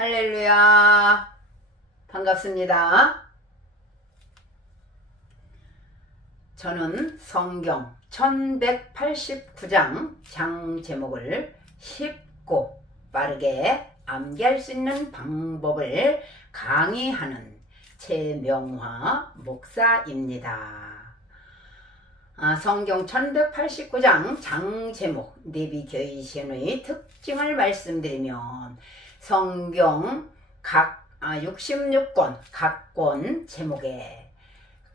할렐루야. 반갑습니다. 저는 성경 1189장 장 제목을 쉽고 빠르게 암기할 수 있는 방법을 강의하는 최명화 목사입니다. 성경 1189장 장 제목 내비게이션의 특징을 말씀드리면 성경 각 66권 각 권 제목에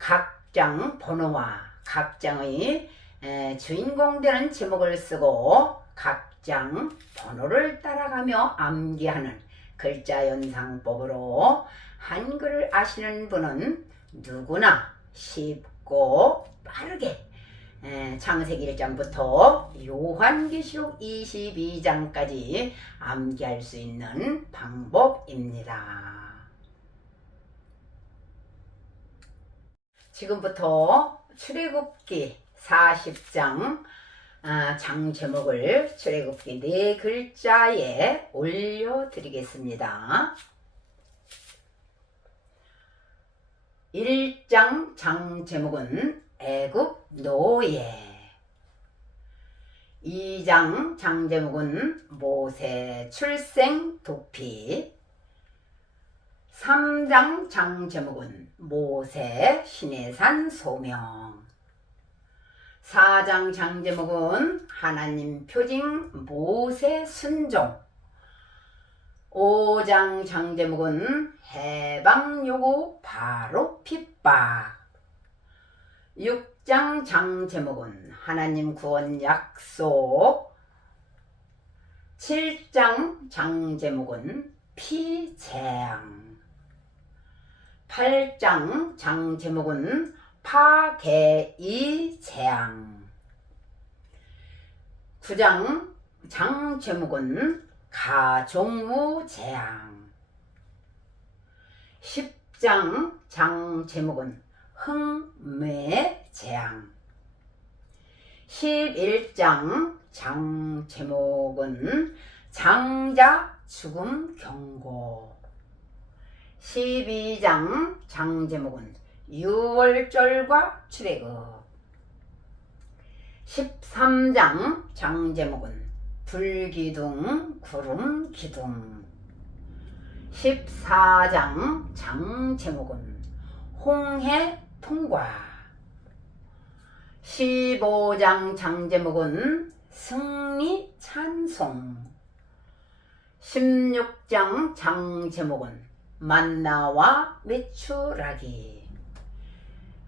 각 장 번호와 각 장의 주인공 되는 제목을 쓰고 각 장 번호를 따라가며 암기하는 글자 연상법으로 한글을 아시는 분은 누구나 쉽고 빠르게 창세기 1장부터 요한계시록 22장까지 암기할 수 있는 방법입니다. 지금부터 출애굽기 40장 장 제목을 출애굽기 4글자에 올려드리겠습니다. 1장 장 제목은 애굽 노예, 2장 장 제목은 모세 출생 도피, 3장 장 제목은 모세 시내산 소명, 4장 장 제목은 하나님 표징 모세 순종, 5장 장 제목은 해방 요구 바로 핍박, 6장 장 제목은 하나님 구원 약속, 7장 장 제목은 피재앙, 8장 장 제목은 파괴이 재앙, 9장 장 제목은 가족무 재앙, 10장 장 제목은 흥매 재앙, 11장 장 제목은 장자 죽음 경고, 12장 장 제목은 유월절과 출애굽, 13장 장 제목은 불기둥 구름기둥, 14장 장 제목은 홍해 통과, 15장 장 제목은 승리 찬송, 16장 장 제목은 만나와 메추라기,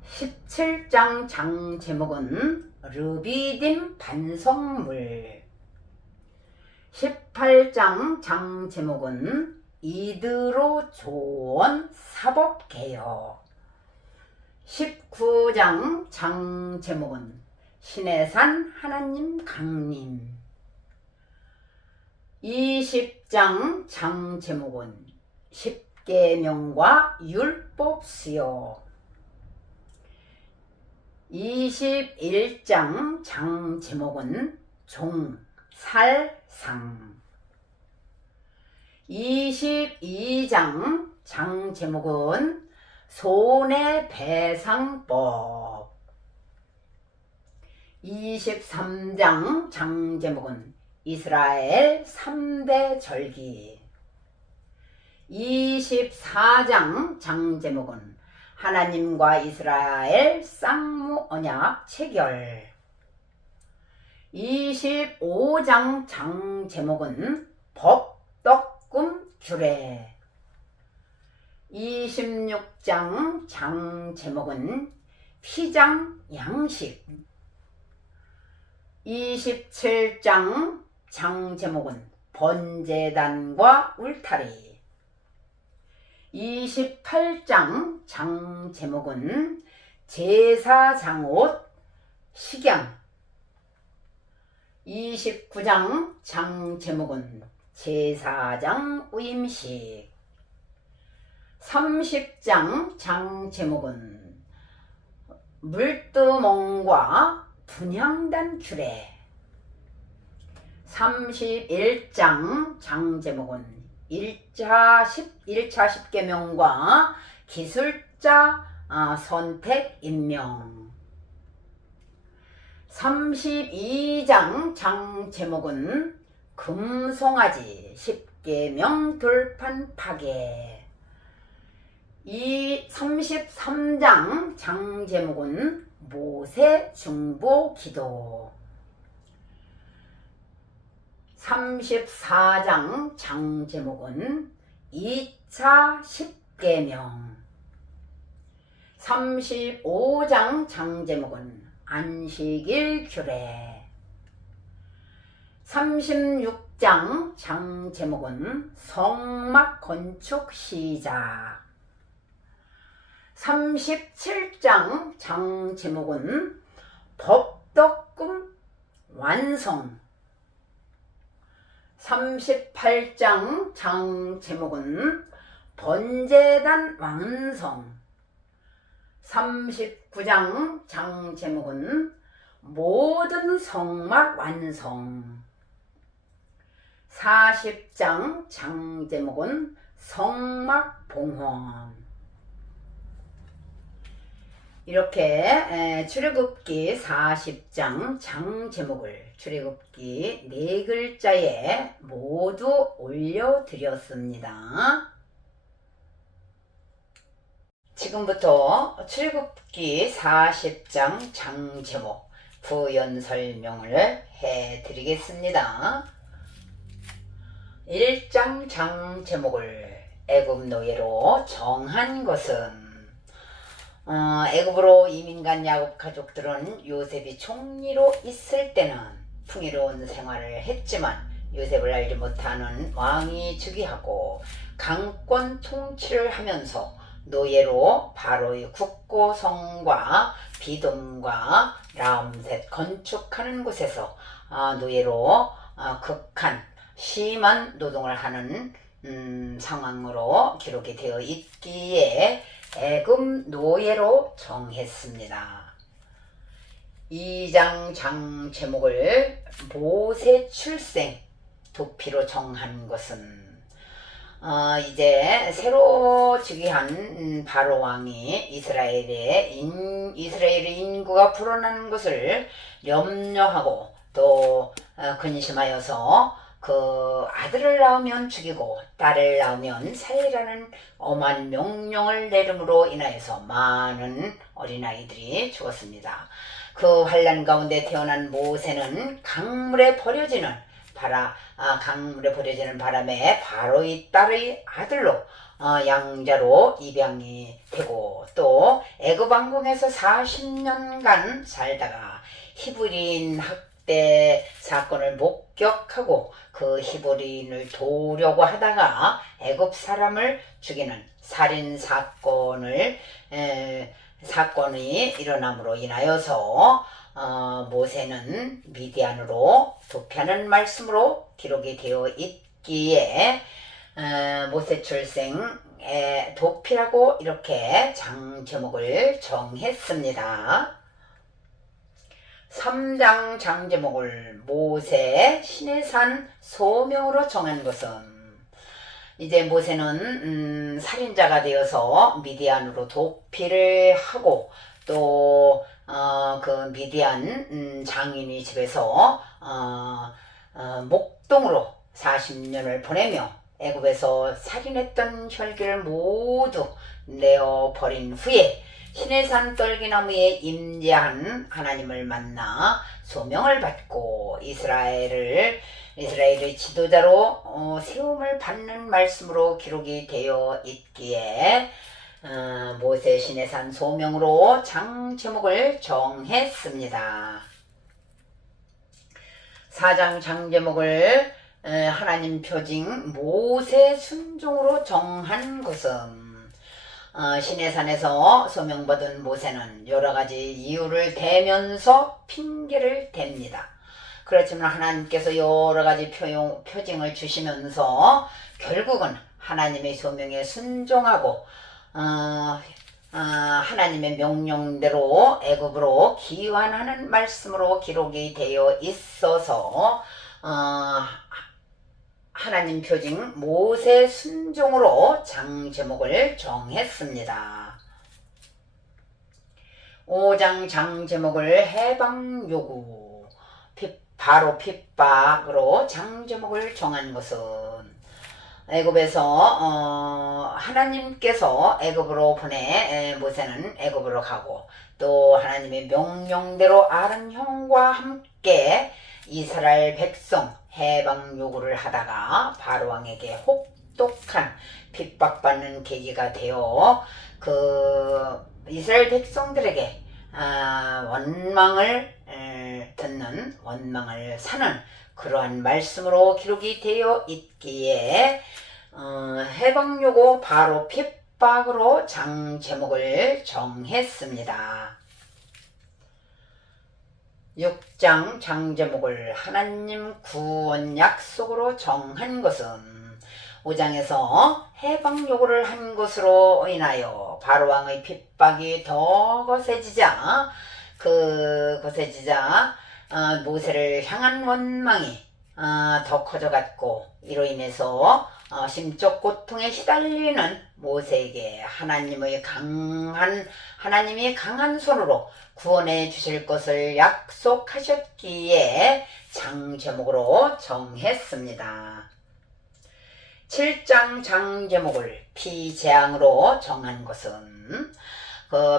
17장 장 제목은 르비딤 반성물, 18장 장 제목은 이드로 조언 사법개혁, 19장 장 제목은 시내산 하나님 강림, 20장 장 제목은 십계명과 율법 수요, 21장 장 제목은 종살상, 22장 장 제목은 손해배상법, 23장 장 제목은 이스라엘 3대 절기, 24장 장 제목은 하나님과 이스라엘 쌍무 언약 체결, 25장 장 제목은 법덕금 규례, 26장 장 제목은 피장 양식, 27장 장 제목은 번제단과 울타리, 28장 장 제목은 제사장옷 식양, 29장 장 제목은 제사장 위임식, 30장 장 제목은 물두멍과 분향단 규례, 31장 장 제목은 1차 10계명과 기술자 선택 임명. 32장 장 제목은 금송아지 10계명 돌판 파괴. 이 33장 장 제목은 모세 중보 기도. 34장 장 제목은 2차 10계명. 35장 장 제목은 안식일 규례. 36장 장 제목은 성막 건축 시작. 37장 장 제목은 법덕금 완성. 38장 장 제목은 번제단 완성. 39장 장 제목은 모든 성막 완성. 40장 장 제목은 성막 봉헌. 이렇게 출애굽기 40장 장 제목을 출애굽기 4글자에 모두 올려드렸습니다. 지금부터 출애굽기 40장 장 제목 부연 설명을 해드리겠습니다. 1장 장 제목을 애굽 노예로 정한 것은 애굽으로 이민간 야곱 가족들은 요셉이 총리로 있을 때는 풍요로운 생활을 했지만 요셉을 알지 못하는 왕이 즉위하고 강권 통치를 하면서 노예로 바로의 국고성과 비돔과 라암셋 건축하는 곳에서 노예로 극한 심한 노동을 하는 상황으로 기록이 되어 있기에 애굽 노예로 정했습니다. 2장 장 제목을 모세 출생 도피로 정한 것은 이제 새로 즉위한 바로 왕이 이스라엘의 인구가 불어나는 것을 염려하고 또 근심하여서 그 아들을 낳으면 죽이고 딸을 낳으면 살리라는 엄한 명령을 내림으로 인하여서 많은 어린아이들이 죽었습니다. 그 환난 가운데 태어난 모세는 강물에 버려지는 바람에 바로의 딸의 아들로 양자로 입양이 되고 또 애굽 왕궁에서 40년간 살다가 히브리인 학대 사건을 목격하고 그 히브리인을 도우려고 하다가 애굽 사람을 죽이는 살인 사건이 일어남으로 인하여서 모세는 미디안으로 도피하는 말씀으로 기록이 되어 있기에 모세 출생의 도피라고 이렇게 장 제목을 정했습니다. 3장 장 제목을 모세 시내산 소명으로 정한 것은 이제 모세는 살인자가 되어서 미디안으로 도피를 하고 또 그 미디안 장인의 집에서 목동으로 40년을 보내며 애굽에서 살인했던 혈기를 모두 내어버린 후에 시내산 떨기나무에 임재한 하나님을 만나 소명을 받고 이스라엘의 지도자로 세움을 받는 말씀으로 기록이 되어 있기에 모세 시내산 소명으로 장 제목을 정했습니다. 4장 장 제목을 하나님 표징 모세 순종으로 정한 것은 시내산에서 소명받은 모세는 여러가지 이유를 대면서 핑계를 댑니다. 그렇지만 하나님께서 여러가지 표징을 주시면서 결국은 하나님의 소명에 순종하고 하나님의 명령대로 애굽으로 귀환하는 말씀으로 기록이 되어 있어서 하나님 표징 모세 순종으로 장 제목을 정했습니다. 5장 장 제목을 해방 요구, 바로 핍박으로 장 제목을 정한 것은 애굽에서 하나님께서 애굽으로 보내 모세는 애굽으로 가고, 또 하나님의 명령대로 아론 형과 함께 이스라엘 백성 해방 요구를 하다가 바로 왕에게 혹독한 핍박받는 계기가 되어 그 이스라엘 백성들에게 원망을 듣는, 원망을 사는 그러한 말씀으로 기록이 되어 있기에 해방 요구 바로 핍박으로 장 제목을 정했습니다. 6장 장 제목을 하나님 구원 약속으로 정한 것은 5장에서 해방 요구를 한 것으로 인하여 바로왕의 핍박이 더 거세지자 모세를 향한 원망이 더 커져갔고, 이로 인해서 심적 고통에 시달리는 모세에게 하나님이 강한 손으로 구원해 주실 것을 약속하셨기에 장 제목으로 정했습니다. 7장 장 제목을 피재앙으로 정한 것은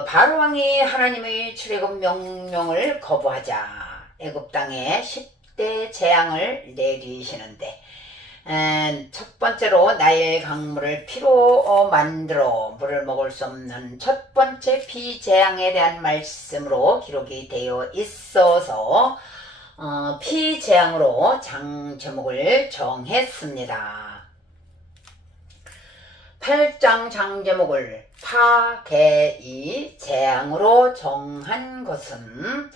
바로왕이 하나님의 출애굽 명령을 거부하자 애굽 땅에 10대 재앙을 내리시는데, 첫 번째로 나일 강물을 피로 만들어 물을 먹을 수 없는 첫 번째 피재앙에 대한 말씀으로 기록이 되어 있어서 피재앙으로 장 제목을 정했습니다. 8장 장 제목을 파괴의 재앙으로 정한 것은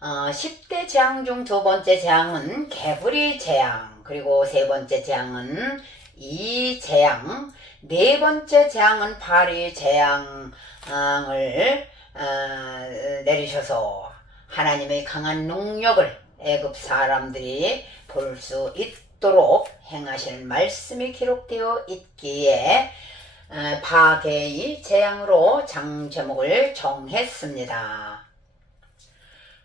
10대 재앙 중 두 번째 재앙은 개구리 재앙, 그리고 세 번째 재앙은 이 재앙, 네 번째 재앙은 파리 재앙을 내리셔서 하나님의 강한 능력을 애굽 사람들이 볼 수 있도록 행하시는 말씀이 기록되어 있기에 파괴의 재앙으로 장 제목을 정했습니다.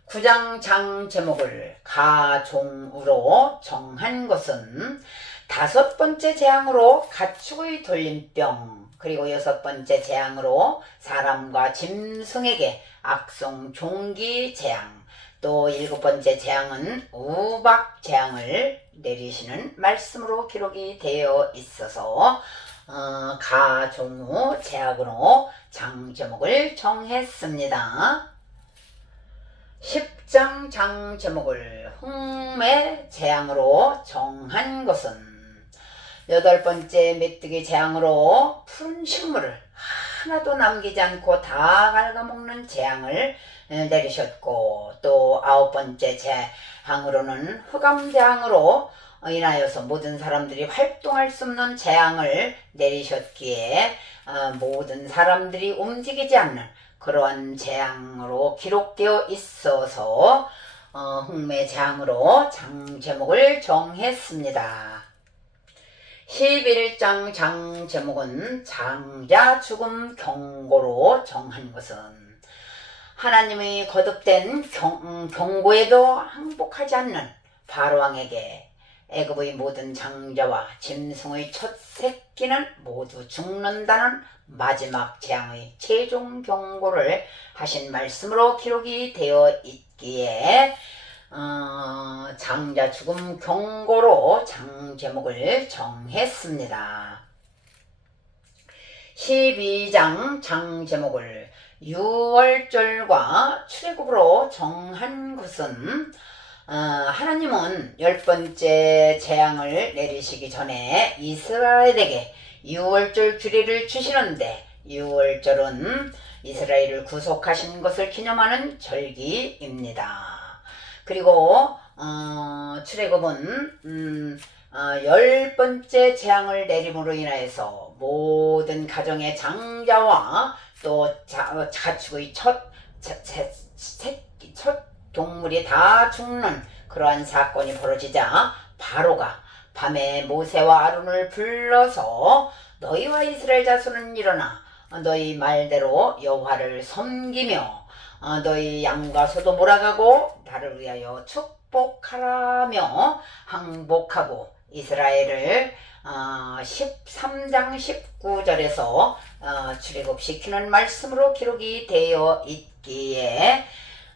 9장 장 제목을 가종으로 정한 것은 다섯 번째 재앙으로 가축의 돌림병, 그리고 여섯 번째 재앙으로 사람과 짐승에게 악성 종기 재앙, 또 일곱 번째 재앙은 우박 재앙을 내리시는 말씀으로 기록이 되어 있어서 가종우 재앙으로 장 제목을 정했습니다. 10장 장 제목을 흑매 재앙으로 정한 것은 여덟 번째 메뚜기 재앙으로 푸른 식물을 하나도 남기지 않고 다 갉아먹는 재앙을 내리셨고, 또 아홉 번째 재앙으로는 흑암 재앙으로 인하여서 모든 사람들이 활동할 수 없는 재앙을 내리셨기에 모든 사람들이 움직이지 않는 그러한 재앙으로 기록되어 있어서 흑매 재앙으로 장 제목을 정했습니다. 11장 장 제목은 장자 죽음 경고로 정한 것은 하나님의 거듭된 경고에도 항복하지 않는 바로왕에게 애굽의 모든 장자와 짐승의 첫 새끼는 모두 죽는다는 마지막 재앙의 최종 경고를 하신 말씀으로 기록이 되어 있기에 장자 죽음 경고로 장 제목을 정했습니다. 12장 장 제목을 유월절과 출애굽으로 정한 것은 하나님은 열 번째 재앙을 내리시기 전에 이스라엘에게 유월절 규례를 주시는데, 유월절은 이스라엘을 구속하신 것을 기념하는 절기입니다. 그리고 출애굽은 열 번째 재앙을 내림으로 인하여서 모든 가정의 장자와 또 가축의 첫 동물이 다 죽는 그러한 사건이 벌어지자 바로가 밤에 모세와 아론을 불러서 너희와 이스라엘 자손은 일어나 너희 말대로 여호와를 섬기며 너희 양과 소도 몰아가고 나를 위하여 축복하라며 항복하고 이스라엘을 13장 19절에서 출애굽시키는 말씀으로 기록이 되어 있기에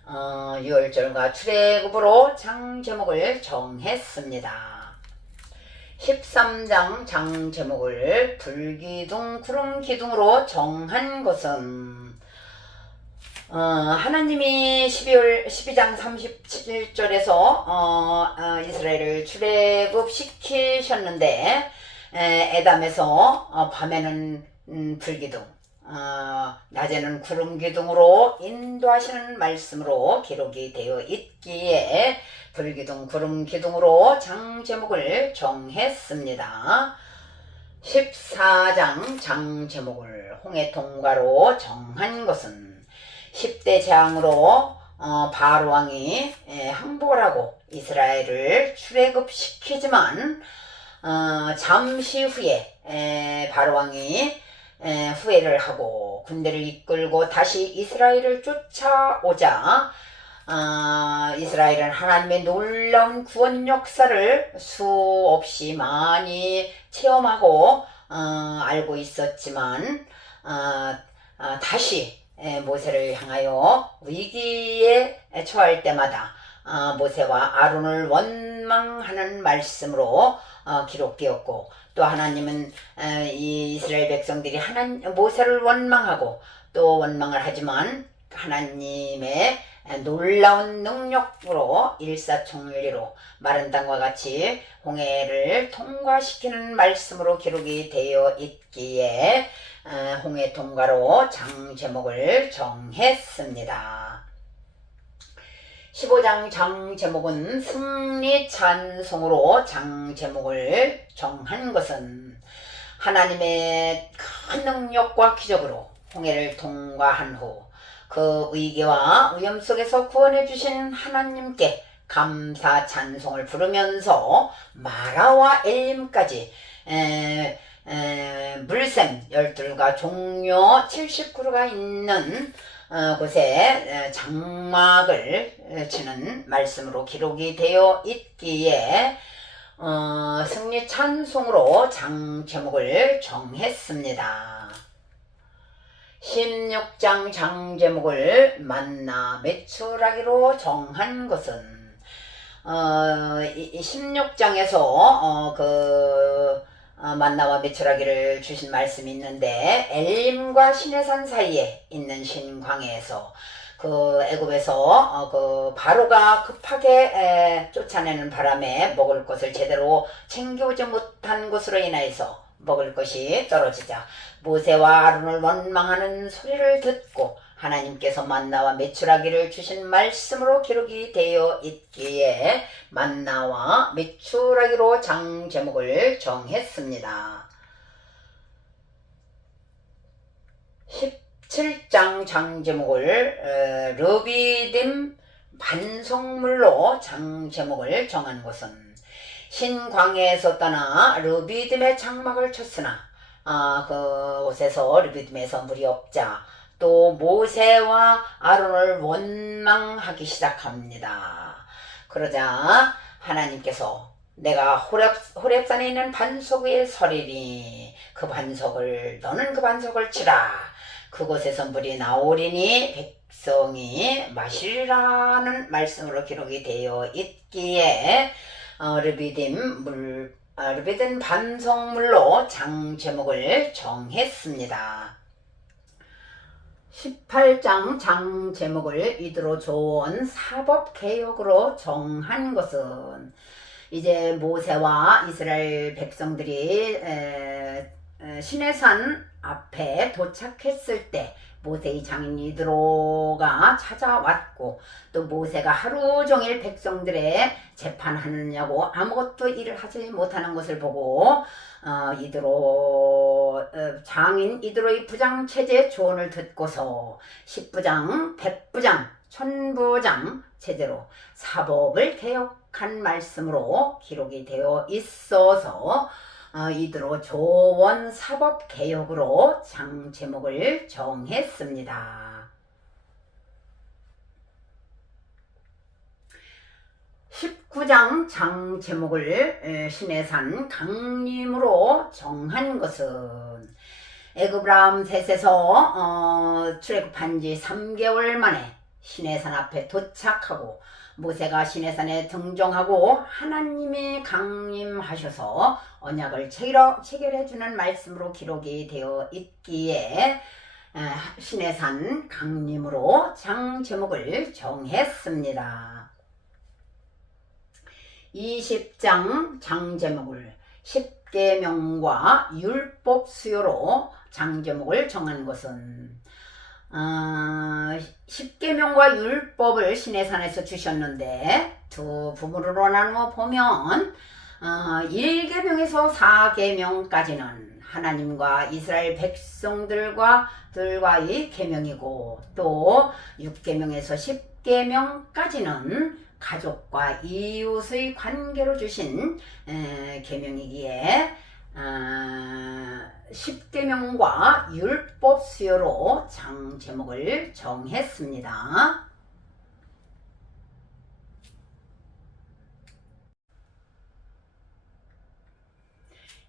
6월절과 출애굽으로 장 제목을 정했습니다. 13장 장 제목을 불기둥 구름기둥으로 정한 것은 하나님이 12장 37절에서 이스라엘을 출애굽시키셨는데 에담에서 밤에는 불기둥 낮에는 구름기둥으로 인도하시는 말씀으로 기록이 되어 있기에 불기둥 구름기둥으로 장 제목을 정했습니다. 14장 장 제목을 홍해통과로 정한 것은 10대 재앙으로 바로왕이 항복을 하고 이스라엘을 출애굽시키지만 잠시 후에 바로왕이 후회를 하고 군대를 이끌고 다시 이스라엘을 쫓아오자 이스라엘은 하나님의 놀라운 구원 역사를 수없이 많이 체험하고 알고 있었지만 다시 모세를 향하여 위기에 처할 때마다 모세와 아론을 원망하는 말씀으로 기록되었고 또 하나님은 이 이스라엘 백성들이 모세를 원망하고 또 원망을 하지만 하나님의 놀라운 능력으로 일사천리로 마른 땅과 같이 홍해를 통과시키는 말씀으로 기록이 되어 있기에 홍해 통과로 장 제목을 정했습니다. 15장 장 제목은 승리 찬송으로 장 제목을 정한 것은 하나님의 큰 능력과 기적으로 홍해를 통과한 후 그 위기와 위험 속에서 구원해 주신 하나님께 감사 찬송을 부르면서 마라와 엘림까지 물샘 12가 종려 70그루가 있는 곳에 장막을 치는 말씀으로 기록이 되어 있기에 승리 찬송으로 장 제목을 정했습니다. 16장 장 제목을 만나 메추라기로 정한 것은 16장에서 만나와 메추라기를 주신 말씀이 있는데 엘림과 시내산 사이에 있는 신광야에서 애굽에서 바로가 급하게 쫓아내는 바람에 먹을 것을 제대로 챙겨오지 못한 것으로 인하여서 먹을 것이 떨어지자 모세와 아론을 원망하는 소리를 듣고 하나님께서 만나와 메추라기를 주신 말씀으로 기록이 되어 있기에 만나와 메추라기로 장 제목을 정했습니다. 17장 장 제목을 르비딤 반석물로 장 제목을 정한 것은 신광야에서 떠나 르비딤의 장막을 쳤으나 그곳에서 르비딤에서 물이 없자 또 모세와 아론을 원망하기 시작합니다. 그러자 하나님께서 내가 호렙산에 있는 반석 위에 서리니 너는 그 반석을 치라. 그곳에서 물이 나오리니 백성이 마시리라는 말씀으로 기록이 되어 있기에 르비딤 반석물로 장 제목을 정했습니다. 18장 장 제목을 이드로 좋은 사법개혁으로 정한 것은 이제 모세와 이스라엘 백성들이 시내산 앞에 도착했을 때 모세의 장인 이드로가 찾아왔고 또 모세가 하루 종일 백성들의 재판하느냐고 아무것도 일을 하지 못하는 것을 보고 장인 이드로의 부장체제 조언을 듣고서 10부장, 100부장 천부장 체제로 사법을 개혁한 말씀으로 기록이 되어 있어서 이대로 조원 사법 개혁으로 장 제목을 정했습니다. 19장 장 제목을 시내산 강림으로 정한 것은 애굽람셋에서 출애굽한 지 3개월 만에 시내산 앞에 도착하고 모세가 시내산에 등정하고 하나님이 강림하셔서 언약을 체결해 주는 말씀으로 기록이 되어 있기에 시내산 강림으로 장 제목을 정했습니다. 20장 장 제목을 10계명과 율법 수요로 장 제목을 정한 것은 10계명과 율법을 시내산에서 주셨는데 두 부분으로 나누어 보면 1계명에서 4계명까지는 하나님과 이스라엘 백성들과의 계명이고 또 6계명에서 10계명까지는 가족과 이웃의 관계로 주신 계명이기에 10계명과 율법 수요로 장 제목을 정했습니다.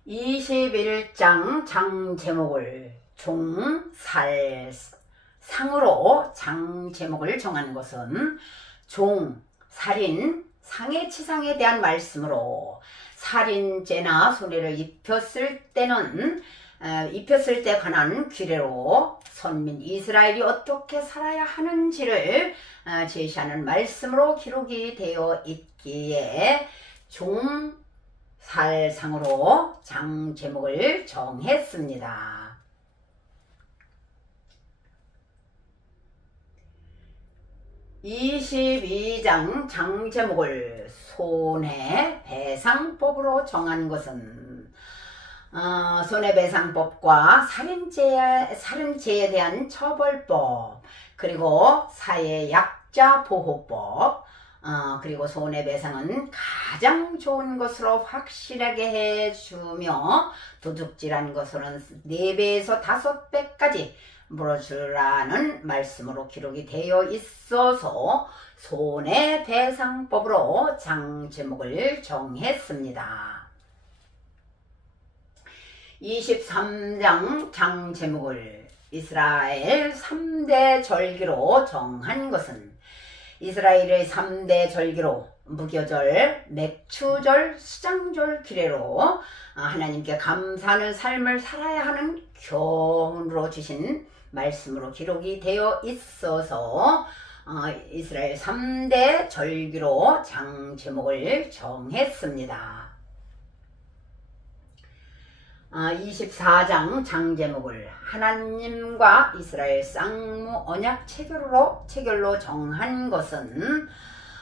21장 장 제목을 종살상으로 장 제목을 정한 것은 살인, 상해치상에 대한 말씀으로 살인죄나 손해를 입혔을 때 관한 규례로 선민 이스라엘이 어떻게 살아야 하는지를 제시하는 말씀으로 기록이 되어 있기에 종살상으로 장 제목을 정했습니다. 22장 장 제목을 손해배상법으로 정한 것은 손해배상법과 살인죄에 대한 처벌법, 그리고 사회약자보호법, 그리고 손해배상은 가장 좋은 것으로 확실하게 해주며 도둑질한 것으로는 4배에서 5배까지 물어주라는 말씀으로 기록이 되어 있어서 손해배상법으로 장 제목을 정했습니다. 23장 장 제목을 이스라엘 3대 절기로 정한 것은 이스라엘의 3대 절기로 무교절, 맥추절, 수장절 규례로 하나님께 감사하는 삶을 살아야 하는 교훈으로 주신 말씀으로 기록이 되어 있어서 이스라엘 3대 절기로 장 제목을 정했습니다. 24장 장 제목을 하나님과 이스라엘 쌍무 언약 체결로 정한 것은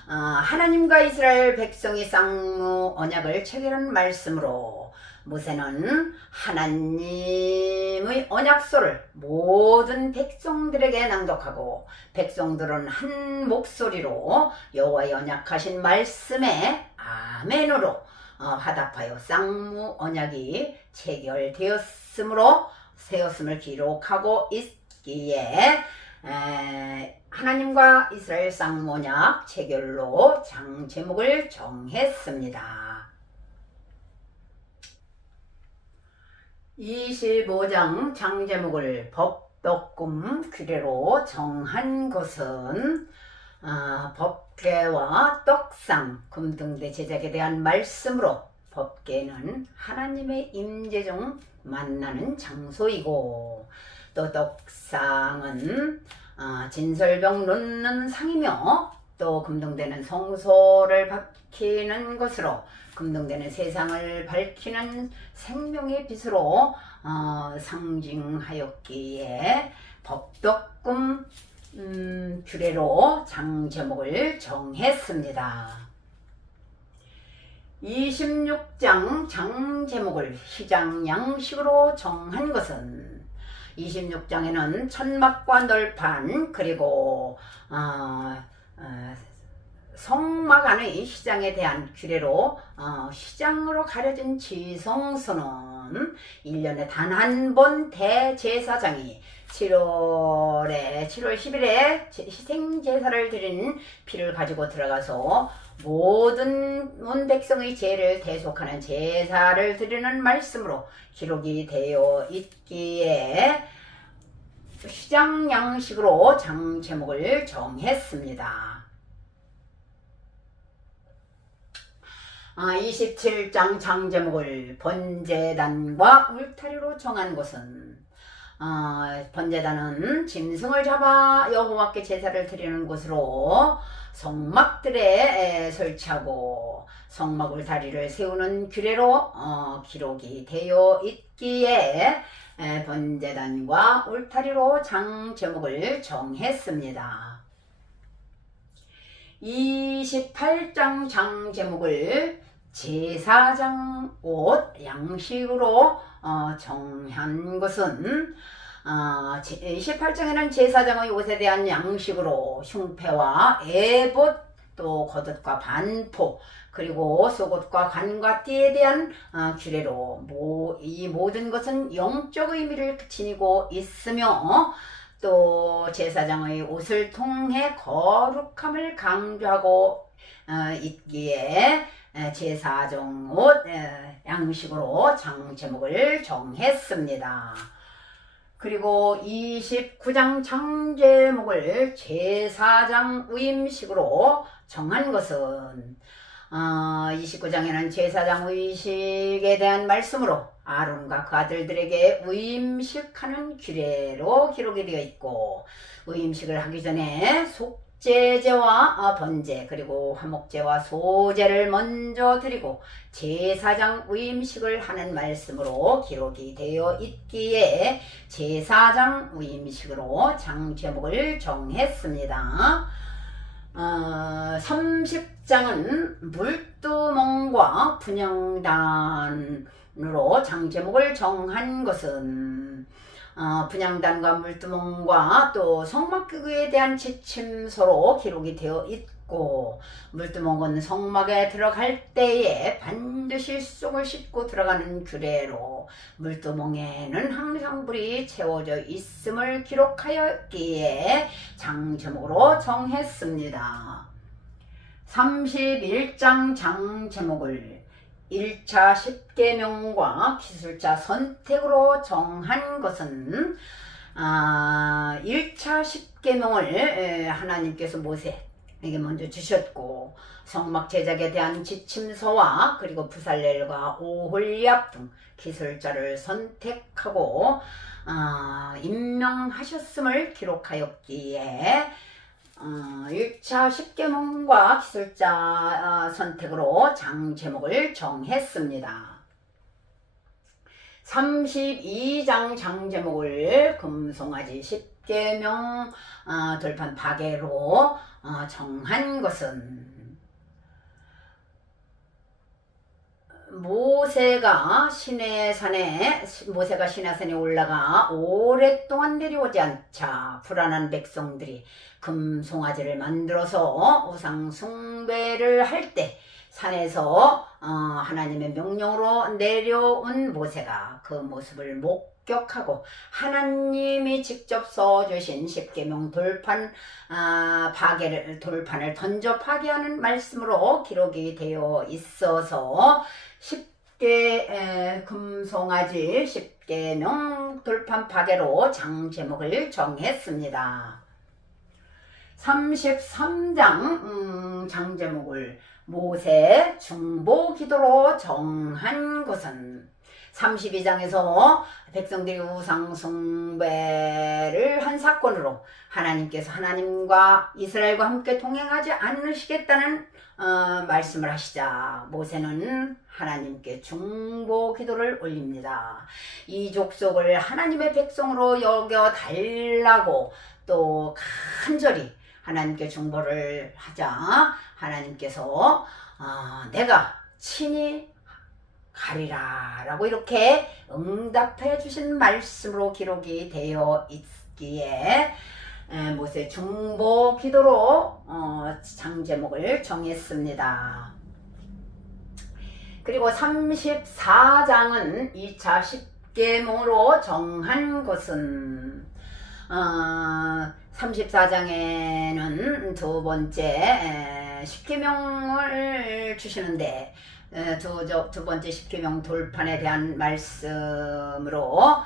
하나님과 이스라엘 백성이 쌍무 언약을 체결한 말씀으로 모세는 하나님의 언약서를 모든 백성들에게 낭독하고 백성들은 한 목소리로 여호와의 언약하신 말씀에 아멘으로 화답하여 쌍무 언약이 체결되었음을 기록하고 있기에 하나님과 이스라엘 쌍무 언약 체결로 장 제목을 정했습니다. 25장 장 제목을 법덕금 규례로 정한 것은 법궤와 떡상, 금등대 제작에 대한 말씀으로 법궤는 하나님의 임재 중 만나는 장소이고 또 떡상은 진설병 놓는 상이며 또 금등대는 성소를 밝히는 것으로 금등대는 세상을 밝히는 생명의 빛으로 상징하였기에 법덕금 규례로 장 제목을 정했습니다. 26장 장 제목을 희장 양식으로 정한 것은 26장에는 천막과 널판 그리고 성막 안의 시장에 대한 규례로 시장으로 가려진 지성소는 1년에 단 한 번 대제사장이 7월 10일에 희생제사를 드리는 피를 가지고 들어가서 모든 온 백성의 죄를 대속하는 제사를 드리는 말씀으로 기록이 되어 있기에 시장 양식으로 장 제목을 정했습니다. 27장 장 제목을 번제단과 울타리로 정한 것은 번제단은 짐승을 잡아 여호와께 제사를 드리는 곳으로 성막들에 설치하고 성막 울타리를 세우는 규례로 기록이 되어 있기에 번제단과 울타리로 장 제목을 정했습니다. 28장 장 제목을 제사장 옷 양식으로 정한 것은 28장에는 제사장의 옷에 대한 양식으로 흉패와 에봇 또 겉옷과 반포 그리고 속옷과 관과 띠에 대한 규례로 이 모든 것은 영적 의미를 지니고 있으며 또 제사장의 옷을 통해 거룩함을 강조하고 있기에 제사장 옷 양식으로 장 제목을 정했습니다. 그리고 29장 장 제목을 제사장 위임식으로 정한 것은 29장에는 제사장 의식에 대한 말씀으로 아론과 그 아들들에게 위임식하는 규례로 기록이 되어 있고 위임식을 하기 전에 속죄제와 번제 그리고 화목제와 소제를 먼저 드리고 제사장 위임식을 하는 말씀으로 기록이 되어 있기에 제사장 위임식으로 장 제목을 정했습니다. 30장은 물두멍과 분향단으로 장 제목을 정한 것은 분향단과 물두멍과 또 성막기구에 대한 지침서로 기록이 되어 있고 물두멍은 성막에 들어갈 때에 반드시 속을 씻고 들어가는 규례로 물두멍에는 항상 불이 채워져 있음을 기록하였기에 장 제목으로 정했습니다. 31장 장 제목을 1차 십계명과 기술자 선택으로 정한 것은 1차 십계명을 하나님께서 모세에게 먼저 주셨고 성막 제작에 대한 지침서와 그리고 부살렐과 오홀리압 등 기술자를 선택하고 임명하셨음을 기록하였기에 1차 십계명과 기술자 선택으로 장 제목을 정했습니다. 32장 장 제목을 금송아지 십계명 돌판 파괴로 정한 것은 모세가 시내산에 올라가 오랫동안 내려오지 않자 불안한 백성들이 금송아지를 만들어서 우상 숭배를 할 때 산에서 하나님의 명령으로 내려온 모세가 그 모습을 목격하고 하나님이 직접 써주신 십계명 돌판을 던져 파괴하는 말씀으로 기록이 되어 있어서 금송아지 십계명 돌판 파괴로 장 제목을 정했습니다. 33장 장 제목을 모세 중보 기도로 정한 것은 32장에서 백성들이 우상 숭배를 한 사건으로 하나님께서 하나님과 이스라엘과 함께 동행하지 않으시겠다는 말씀을 하시자 모세는 하나님께 중보 기도를 올립니다. 이 족속을 하나님의 백성으로 여겨 달라고 또 간절히 하나님께 중보를 하자 하나님께서 내가 친히 가리라 라고 이렇게 응답해 주신 말씀으로 기록이 되어 있기에 모세 중보 기도로 장 제목을 정했습니다. 그리고 34장은 2차 10계명으로 정한 것은 34장에는 두 번째 10계명을 주시는데 두 번째 10계명 돌판에 대한 말씀으로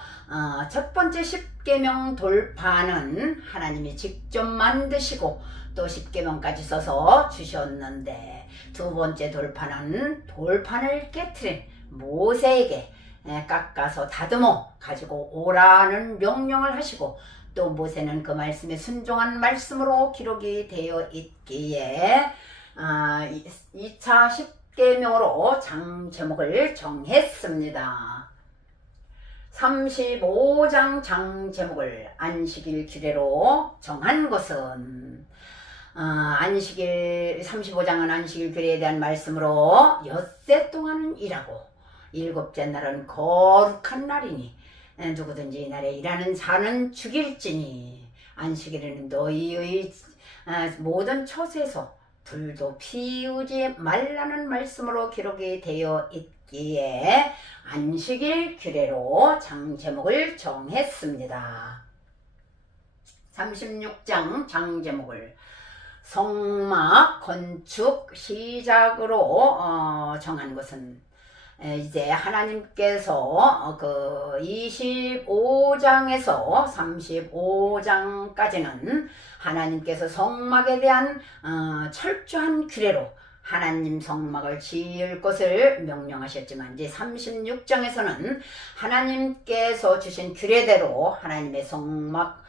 첫 번째 10계명 돌판은 하나님이 직접 만드시고 또 10계명까지 써서 주셨는데 두 번째 돌판은 돌판을 깨트린 모세에게 깎아서 다듬어 가지고 오라는 명령을 하시고 또 모세는 그 말씀에 순종한 말씀으로 기록이 되어 있기에 2차 10계명으로 장 제목을 정했습니다. 35장 장 제목을 안식일 규례로 정한 것은 안식일 35장은 안식일 규례에 대한 말씀으로 엿새 동안은 일하고 일곱째 날은 거룩한 날이니 누구든지 이날에 일하는 자는 죽일지니 안식일에는 너희의 모든 처소에서 불도 피우지 말라는 말씀으로 기록이 되어 있기에 안식일 규례로 장 제목을 정했습니다. 36장 장 제목을 성막 건축 시작으로 정한 것은 이제 하나님께서 그 25장에서 35장까지는 하나님께서 성막에 대한 철저한 규례로 하나님 성막을 지을 것을 명령하셨지만 이제 36장에서는 하나님께서 주신 규례대로 하나님의 성막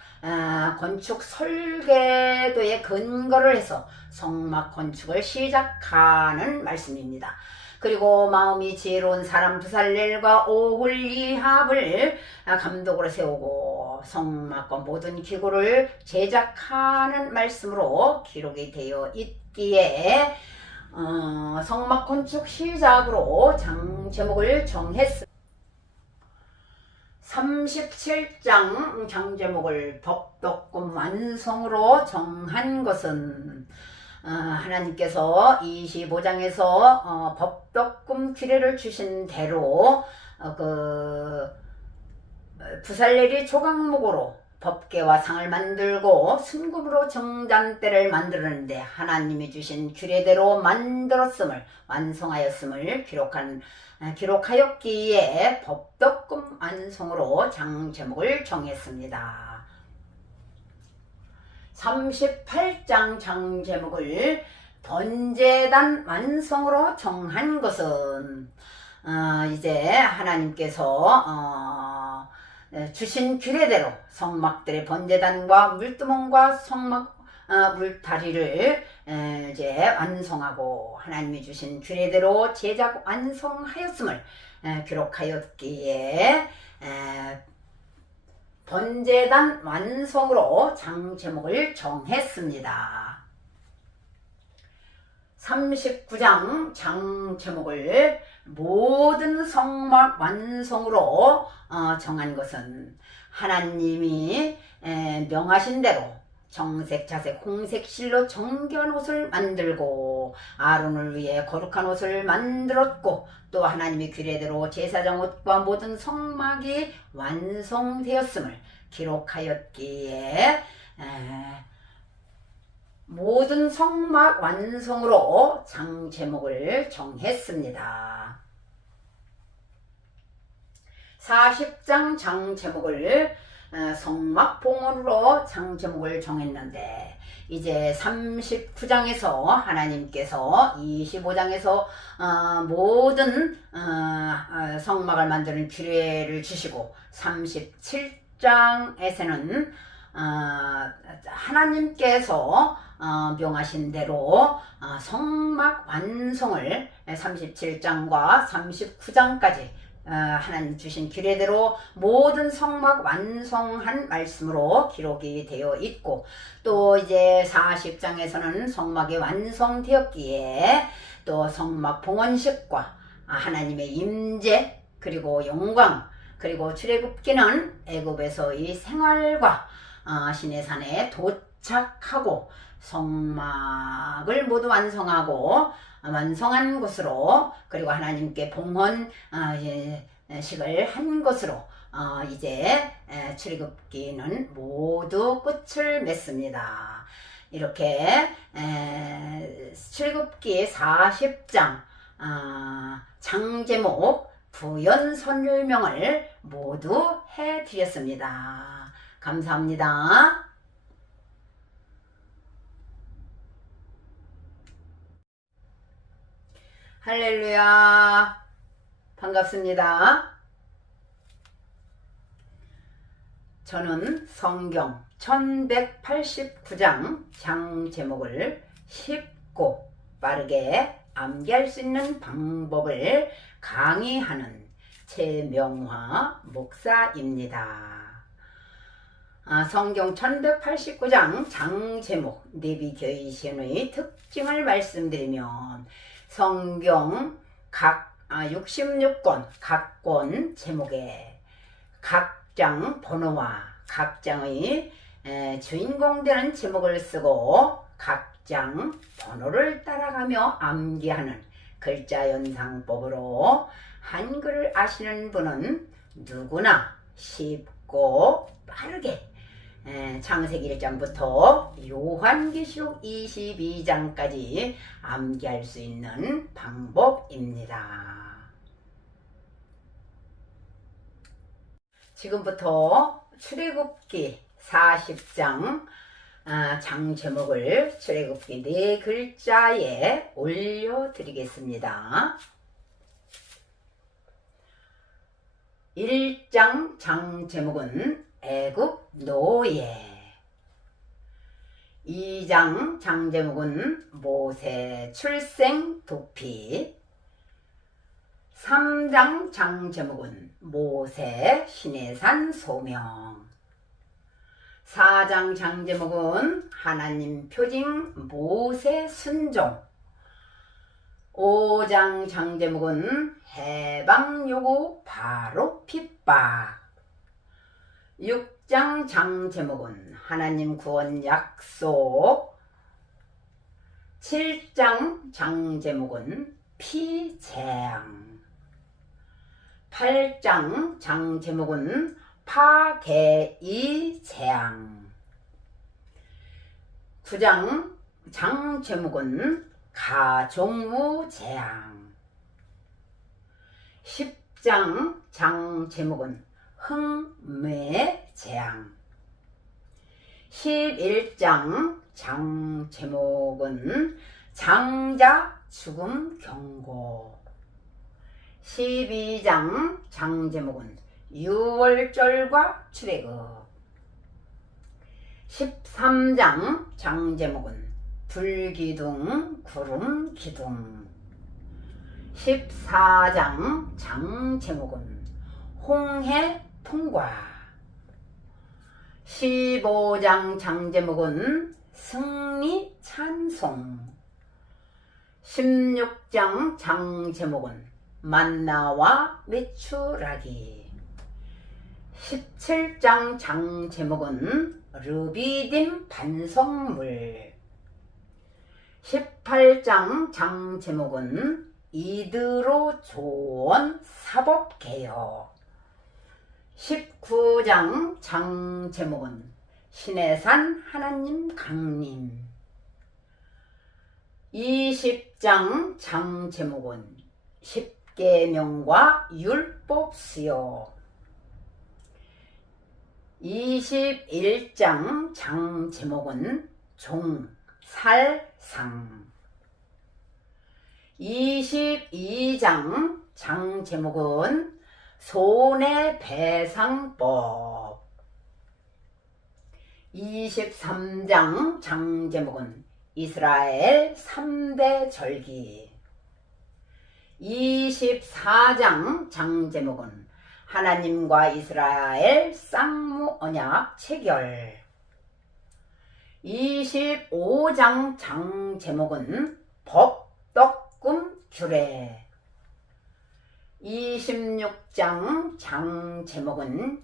건축 설계도에 근거를 해서 성막 건축을 시작하는 말씀입니다. 그리고 마음이 지혜로운 사람 부살렐과 오홀리합을 감독으로 세우고 성막과 모든 기구를 제작하는 말씀으로 기록이 되어 있기에 성막 건축 시작으로 장 제목을 정했습니다. 37장 장 제목을 법덕금 완성으로 정한 것은 하나님께서 25장에서 법덕금 규례를 주신 대로 부살렐이 조각목으로 법궤와 상을 만들고 순금으로 정잔대를 만들었는데 하나님이 주신 규례대로 만들었음을 완성하였음을 기록하였기에 법덕금 완성으로 장 제목을 정했습니다. 38장 장 제목을 번제단 완성으로 정한 것은 이제 하나님께서 주신 규례대로 성막들의 번제단과 물두멍과 성막 물다리를 이제 완성하고 하나님이 주신 규례대로 제작 완성하였음을 기록하였기에 번제단 완성으로 장 제목을 정했습니다. 39장 장 제목을 모든 성막 완성으로 정한 것은 하나님이 명하신 대로 정색, 자색, 홍색 실로 정결한 옷을 만들고 아론을 위해 거룩한 옷을 만들었고 또 하나님의 규례대로 제사장 옷과 모든 성막이 완성되었음을 기록하였기에 모든 성막 완성으로 장 제목을 정했습니다. 40장 장 제목을 성막 봉헌으로 장 제목을 정했는데 이제 39장에서 하나님께서 25장에서 모든 성막을 만드는 규례를 주시고 37장에서는 하나님께서 명하신 대로 성막 완성을 37장과 39장까지 하나님 주신 규례대로 모든 성막 완성한 말씀으로 기록이 되어 있고 또 이제 40장에서는 성막이 완성되었기에 또 성막 봉헌식과 하나님의 임재 그리고 영광 그리고 출애굽기는 애굽에서의 생활과 시내산에 도착하고 성막을 모두 완성하고 완성한 곳으로 그리고 하나님께 봉헌식을 한 것으로 이제 출애굽기는 모두 끝을 맺습니다. 이렇게 출애굽기 40장 장제목 부연 설명을 모두 해드렸습니다. 감사합니다. 할렐루야, 반갑습니다. 저는 성경 1189장 장 제목을 쉽고 빠르게 암기할 수 있는 방법을 강의하는 최명화 목사입니다. 성경 1189장 장 제목 내비게이션의 특징을 말씀드리면 성경 각 66권 각 권 제목에 각 장 번호와 각 장의 주인공 되는 제목을 쓰고 각 장 번호를 따라가며 암기하는 글자 연상법으로 한글을 아시는 분은 누구나 쉽고 빠르게 창세기 1장부터 요한계시록 22장까지 암기할 수 있는 방법입니다. 지금부터 출애굽기 40장 장 제목을 출애굽기 4글자에 올려드리겠습니다. 1장 장 제목은 애굽 노예, 2장 장 제목은 모세 출생 도피, 3장 장 제목은 모세 시내산 소명, 4장 장 제목은 하나님 표징 모세 순종, 5장 장 제목은 해방 요구 바로 핍박, 6장 장 제목은 하나님 구원 약속, 7장 장 제목은 피재앙, 8장 장 제목은 파괴이 재앙, 9장 장 제목은 가종무 재앙, 10장 장 제목은 흥매 재앙, 11장 장 제목은 장자 죽음 경고, 12장 장 제목은 유월절과 출애굽, 13장 장 제목은 불기둥 구름기둥, 14장 장 제목은 홍해 통과, 15장 장 제목은 승리 찬송, 16장 장 제목은 만나와 메추라기, 17장 장 제목은 르비딤 반성물, 18장 장 제목은 이드로 조언 사법개혁, 19장 장 제목은 시내산 하나님 강림, 20장 장 제목은 십계명과 율법 수요, 21장 장 제목은 종살상, 22장 장 제목은 손해배상법, 23장 장 제목은 이스라엘 3대 절기, 24장 장 제목은 하나님과 이스라엘 쌍무 언약 체결, 25장 장 제목은 법덕금 규례, 26장 장 제목은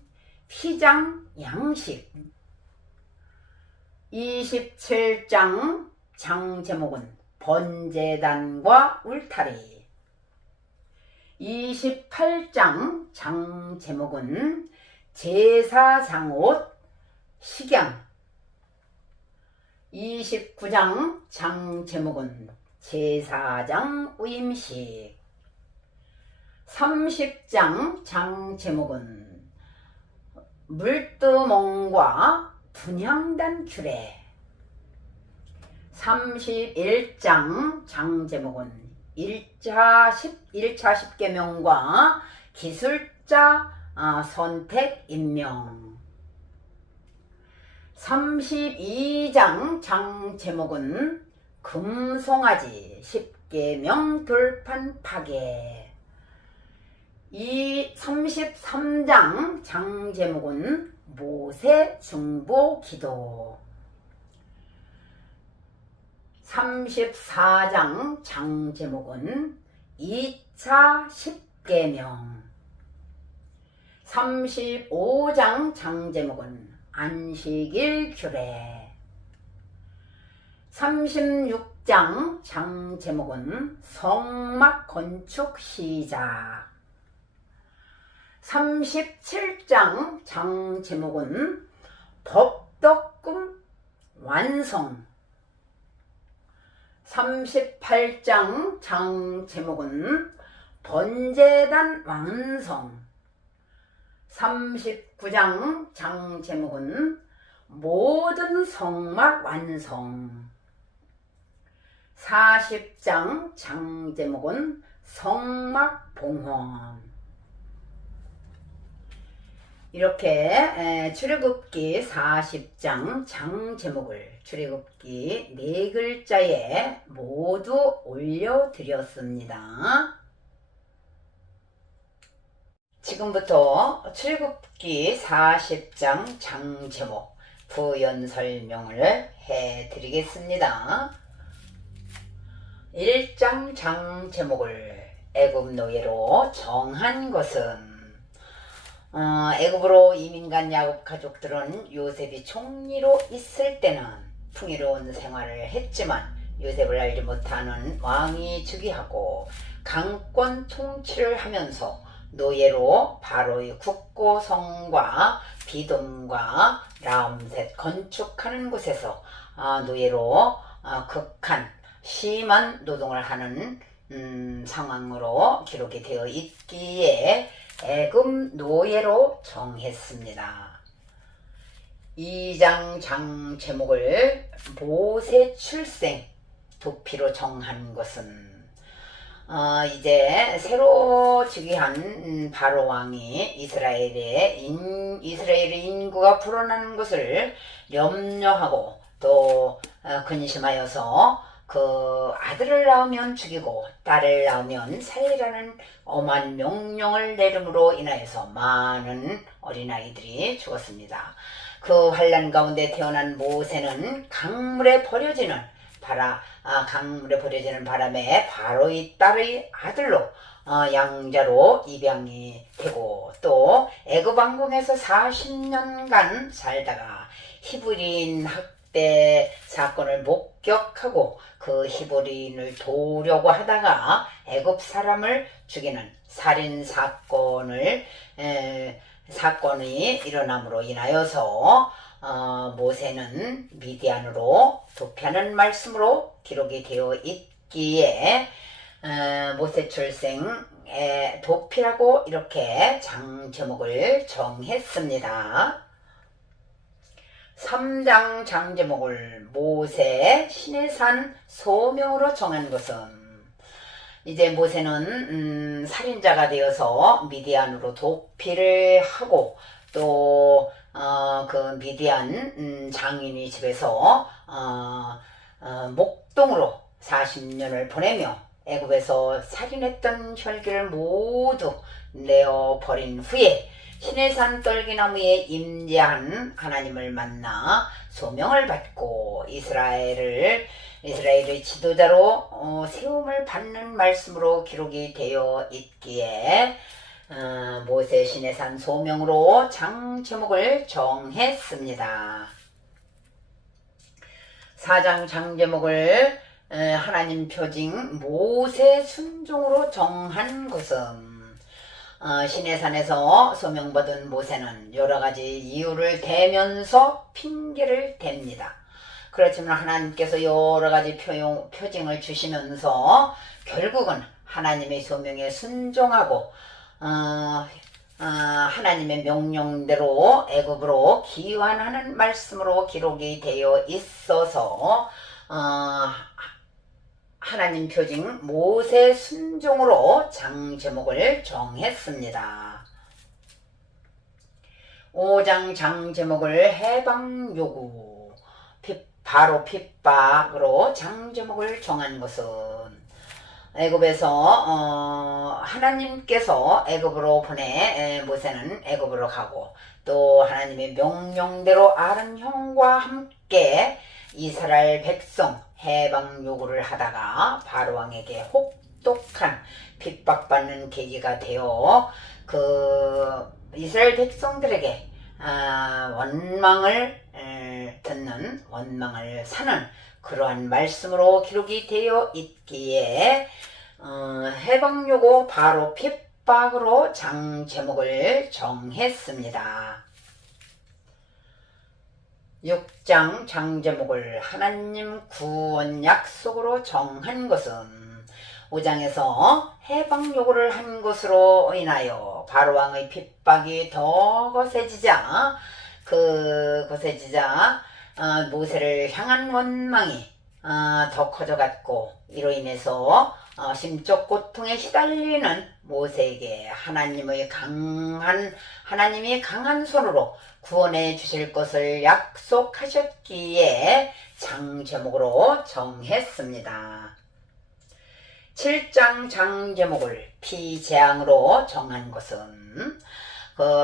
피장 양식. 27장 장 제목은 번제단과 울타리. 28장 장 제목은 제사장옷 식양. 29장 장 제목은 제사장 위임식. 30장 장 제목은 물두멍과 분향단 규례. 31장 장 제목은 1차 10계명과 기술자 선택 임명. 32장 장 제목은 금송아지 10계명 돌판 파괴. 33장 장 제목은 모세 중보 기도. 34장 장 제목은 2차 10계명. 35장 장 제목은 안식일 규례. 36장 장 제목은 성막 건축 시작. 37장 장 제목은 법덕금 완성. 38장 장 제목은 번제단 완성. 39장 장 제목은 모든 성막 완성. 40장 장 제목은 성막 봉헌. 이렇게 출애굽기 40장 장 제목을 출애굽기 4글자에 모두 올려드렸습니다. 지금부터 출애굽기 40장 장 제목 부연 설명을 해드리겠습니다. 1장 장 제목을 애굽 노예로 정한 것은 애굽으로 이민간 야곱 가족들은 요셉이 총리로 있을 때는 풍요로운 생활을 했지만 요셉을 알지 못하는 왕이 즉위하고 강권 통치를 하면서 노예로 바로의 국고성과 비돔과 라암셋 건축하는 곳에서 노예로 극한 심한 노동을 하는 상황으로 기록이 되어 있기에 애굽 노예로 정했습니다. 2장 장 제목을 모세 출생 도피로 정한 것은 이제 새로 즉위한 바로 왕이 이스라엘의 인구가 불어나는 것을 염려하고 또 근심하여서 그 아들을 낳으면 죽이고 딸을 낳으면 살리라는 엄한 명령을 내림으로 인하여서 많은 어린아이들이 죽었습니다. 그 환난 가운데 태어난 모세는 강물에 버려지는 바람에 바로의 딸의 아들로 양자로 입양이 되고 또 애굽 왕궁에서 40년간 살다가 히브리인 학대 사건을 목격하고 그 히브리인을 도우려고 하다가 애굽 사람을 죽이는 살인 사건이 일어남으로 인하여서 모세는 미디안으로 도피하는 말씀으로 기록이 되어 있기에 모세 출생의 도피라고 이렇게 장 제목을 정했습니다. 3장 장 제목을 모세 시내산 소명으로 정한 것은 이제 모세는 살인자가 되어서 미디안으로 도피를 하고 또 그 미디안 장인의 집에서 목동으로 40년을 보내며 애굽에서 살인했던 혈기를 모두 내어 버린 후에 시내산 떨기나무에 임재한 하나님을 만나 소명을 받고 이스라엘의 지도자로 세움을 받는 말씀으로 기록이 되어 있기에 모세 시내산 소명으로 장 제목을 정했습니다. 4장 장 제목을 하나님 표징 모세 순종으로 정한 것은 시내산에서 소명받은 모세는 여러가지 이유를 대면서 핑계를 댑니다. 그렇지만 하나님께서 여러가지 표징을 주시면서 결국은 하나님의 소명에 순종하고 하나님의 명령대로 애굽으로 귀환하는 말씀으로 기록이 되어 있어서 하나님 표징 모세 순종으로 장 제목을 정했습니다. 5장 장 제목을 해방 요구 바로 핍박으로 장 제목을 정한 것은 애굽에서 하나님께서 애굽으로 보내 모세는 애굽으로 가고 또 하나님의 명령대로 아론 형과 함께 이스라엘 백성 해방 요구를 하다가 바로 왕에게 혹독한 핍박받는 계기가 되어 그 이스라엘 백성들에게 원망을 듣는 원망을 사는 그러한 말씀으로 기록이 되어 있기에 해방 요구 바로 핍박으로 장 제목을 정했습니다. 6장 장 제목을 하나님 구원 약속으로 정한 것은 5장에서 해방 요구를 한 것으로 인하여 바로왕의 핍박이 더 거세지자 모세를 향한 원망이 더 커져갔고 이로 인해서 심적 고통에 시달리는 모세에게 하나님이 강한 손으로 구원해 주실 것을 약속하셨기에 장 제목으로 정했습니다. 7장 장 제목을 피재앙으로 정한 것은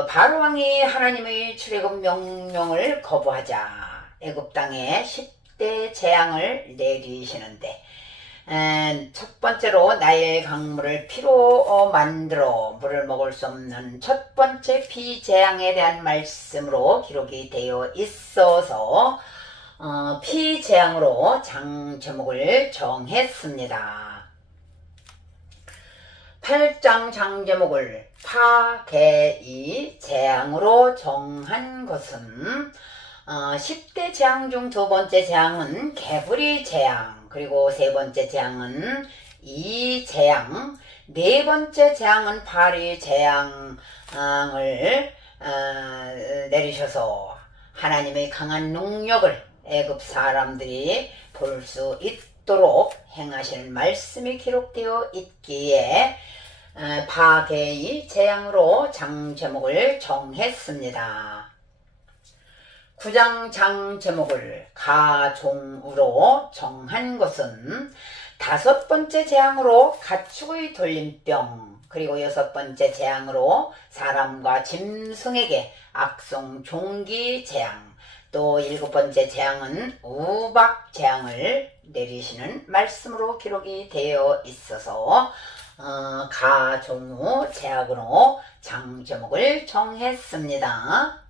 바로왕이 하나님의 출애굽 명령을 거부하자 애굽 땅에 10대 재앙을 내리시는데 첫 번째로 나일 강물을 피로 만들어 물을 먹을 수 없는 첫 번째 피재앙에 대한 말씀으로 기록이 되어 있어서 피재앙으로 장 제목을 정했습니다. 8장 장 제목을 파괴의 재앙으로 정한 것은 10대 재앙 중 두 번째 재앙은 개구리 재앙, 그리고 세 번째 재앙은 이 재앙, 네 번째 재앙은 파리 재앙을 내리셔서 하나님의 강한 능력을 애굽 사람들이 볼 수 있도록 행하시는 말씀이 기록되어 있기에 파괴의 재앙으로 장 제목을 정했습니다. 9장 장 제목을 가종으로 정한 것은 다섯 번째 재앙으로 가축의 돌림병, 그리고 여섯 번째 재앙으로 사람과 짐승에게 악성 종기 재앙, 또 일곱 번째 재앙은 우박 재앙을 내리시는 말씀으로 기록이 되어 있어서 가종우 재앙으로 장 제목을 정했습니다.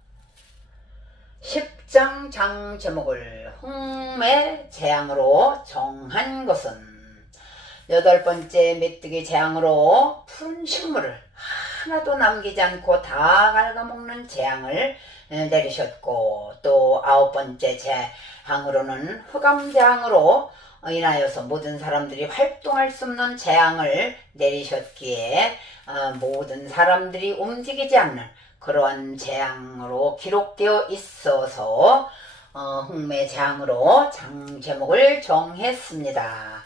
10장 장 제목을 홍매 재앙으로 정한 것은 여덟 번째 메뚜기 재앙으로 푸른 식물을 하나도 남기지 않고 다 갉아먹는 재앙을 내리셨고, 또 아홉 번째 재앙으로는 흑암 재앙으로 인하여서 모든 사람들이 활동할 수 없는 재앙을 내리셨기에 모든 사람들이 움직이지 않는 그러한 재앙으로 기록되어 있어서 흑매 재앙으로 장 제목을 정했습니다.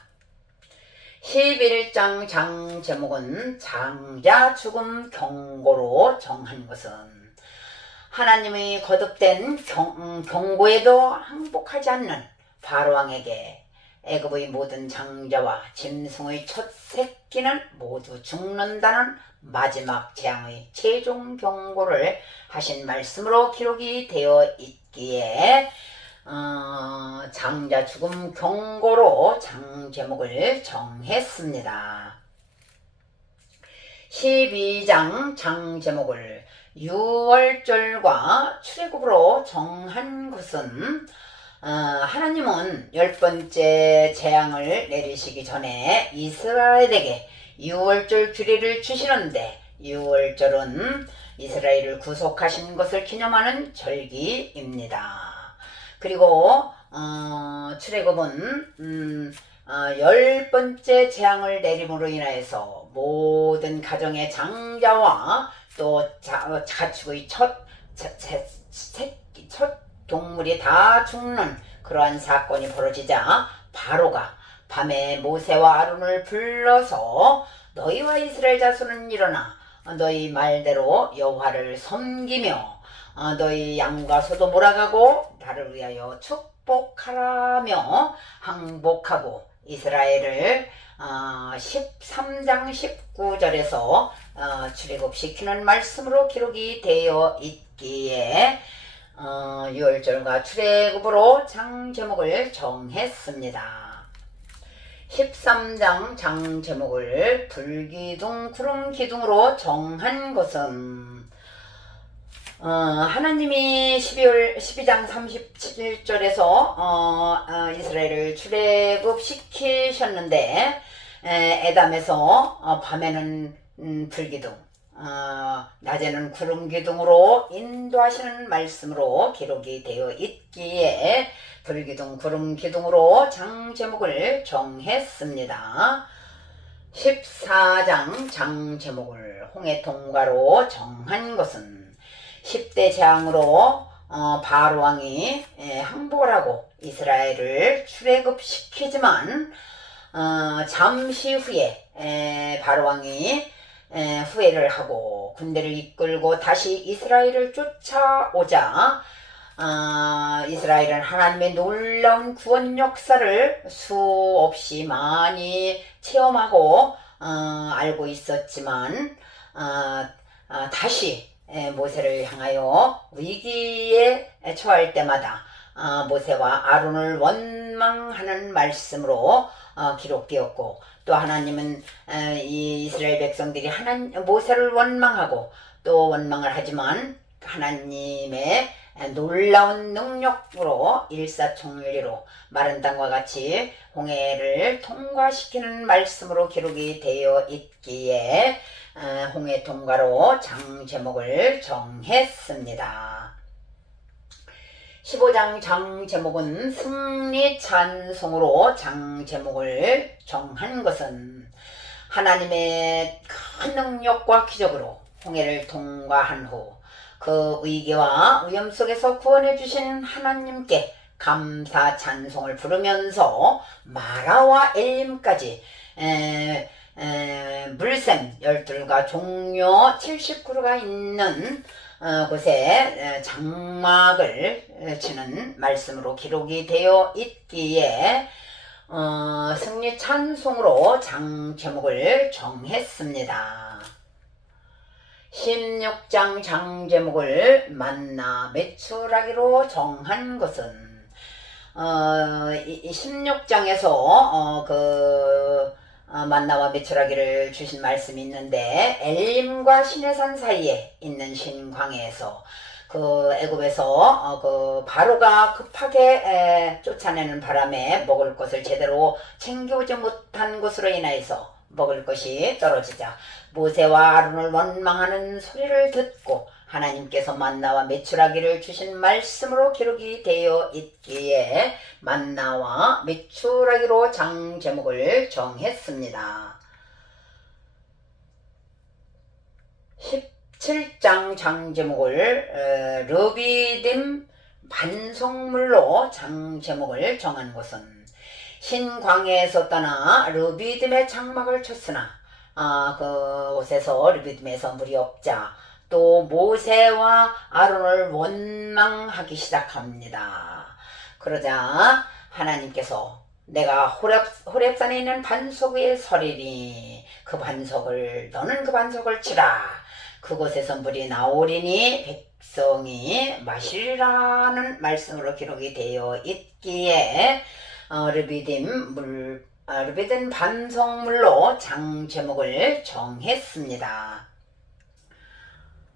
11장 장 제목은 장자 죽음 경고로 정한 것은 하나님의 거듭된 경고에도 항복하지 않는 바로왕에게 애굽의 모든 장자와 짐승의 첫 새끼는 모두 죽는다는 마지막 재앙의 최종 경고를 하신 말씀으로 기록이 되어 있기에 장자 죽음 경고로 장 제목을 정했습니다. 12장 장 제목을 유월절과 출애굽으로 정한 것은 하나님은 10번째 재앙을 내리시기 전에 이스라엘에게 유월절 규례를 주시는데, 유월절은 이스라엘을 구속하신 것을 기념하는 절기입니다. 그리고 출애굽은 10번째 재앙을 내림으로 인하여서 모든 가정의 장자와 또 가축의 첫 동물이 다 죽는 그러한 사건이 벌어지자 바로가 밤에 모세와 아론을 불러서 너희와 이스라엘 자손은 일어나 너희 말대로 여호와를 섬기며 너희 양과 소도 몰아가고 나를 위하여 축복하라며 항복하고 이스라엘을 13장 19절에서 출애굽시키는 말씀으로 기록이 되어 있기에 유월절과 출애굽으로 장 제목을 정했습니다. 13장 장 제목을 불기둥 구름기둥으로 정한 것은 하나님이 12장 37절에서 이스라엘을 출애굽시키셨는데 에담에서 밤에는 불기둥, 낮에는 구름기둥으로 인도하시는 말씀으로 기록이 되어 있기에 불기둥 구름기둥으로 장 제목을 정했습니다. 14장 장 제목을 홍해통과로 정한 것은 10대 재앙으로 바로왕이 항복을 하고 이스라엘을 출애굽시키지만 잠시 후에 바로왕이 후회를 하고 군대를 이끌고 다시 이스라엘을 쫓아오자 이스라엘은 하나님의 놀라운 구원 역사를 수없이 많이 체험하고 알고 있었지만 다시 모세를 향하여 위기에 처할 때마다 모세와 아론을 원망하는 말씀으로 기록되었고, 또 하나님은 이 이스라엘 백성들이 모세를 원망하고 또 원망을 하지만 하나님의 놀라운 능력으로 일사천리로 마른 땅과 같이 홍해를 통과시키는 말씀으로 기록이 되어 있기에 홍해 통과로 장 제목을 정했습니다. 15장 장 제목은 승리 찬송으로 장 제목을 정한 것은 하나님의 큰 능력과 기적으로 홍해를 통과한 후 그 위기와 위험 속에서 구원해 주신 하나님께 감사 찬송을 부르면서 마라와 엘림까지 물샘 12가 종려 79루가 있는 곳에 장막을 치는 말씀으로 기록이 되어 있기에 승리 찬송으로 장 제목을 정했습니다. 16장 장 제목을 만나 매출하기로 정한 것은 16장에서 만나와 매출하기를 주신 말씀이 있는데, 엘림과 시내산 사이에 있는 신광야에서 애굽에서 바로가 급하게 쫓아내는 바람에 먹을 것을 제대로 챙겨오지 못한 것으로 인하여서 먹을 것이 떨어지자 모세와 아론을 원망하는 소리를 듣고 하나님께서 만나와 메추라기를 주신 말씀으로 기록이 되어 있기에 만나와 메추라기로 장 제목을 정했습니다. 17장 장 제목을 르비딤 반성물로 장 제목을 정한 것은 신광야에서 떠나 르비딤의 장막을 쳤으나 그곳에서 르비딤에서 물이 없자 또 모세와 아론을 원망하기 시작합니다. 그러자 하나님께서 내가 호렙산에 있는 반석 위에 서리니 너는 그 반석을 치라. 그곳에서 물이 나오리니 백성이 마시리라는 말씀으로 기록이 되어 있기에 르비딤 반석물로 장 제목을 정했습니다.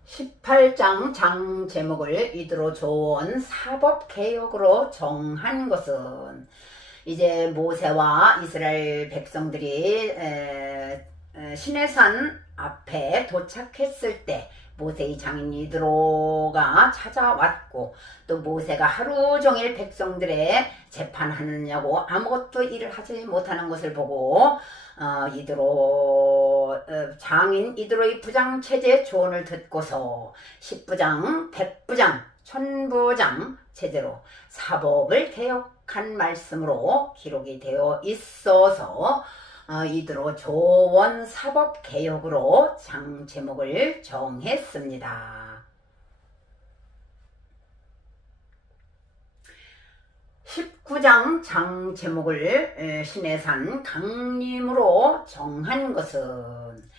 18장 장 제목을 이대로 좋은 사법개혁으로 정한 것은 이제 모세와 이스라엘 백성들이 시내산 앞에 도착했을 때 모세의 장인 이드로가 찾아왔고 또 모세가 하루 종일 백성들의 재판하느냐고 아무것도 일을 하지 못하는 것을 보고 장인 이드로의 부장체제 조언을 듣고서 10부장, 100부장, 1000부장 체제로 사법을 개혁한 말씀으로 기록이 되어 있어서 이대로 조원 사법 개혁으로 장 제목을 정했습니다. 19장 장 제목을 시내산 강림으로 정한 것은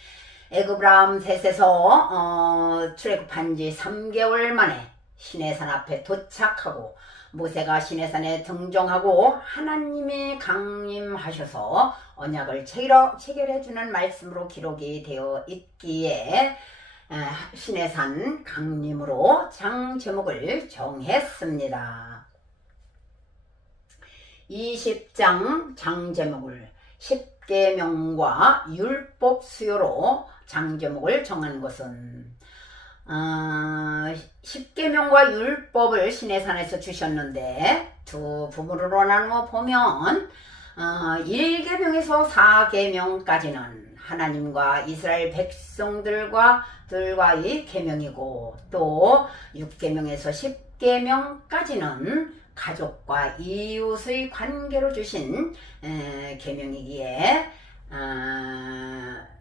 애굽람셋에서 출애굽한 지 3개월 만에 시내산 앞에 도착하고 모세가 시내산에 등정하고 하나님이 강림하셔서 언약을 체결해주는 말씀으로 기록이 되어 있기에 시내산 강림으로 장 제목을 정했습니다. 20장 장 제목을 10계명과 율법 수요로 장 제목을 정한 것은 10계명과 율법을 시내산에서 주셨는데 두 부분으로 나누어 보면 1계명에서 4계명까지는 하나님과 이스라엘 백성들과의 계명이고 또 6계명에서 10계명까지는 가족과 이웃의 관계로 주신 계명이기에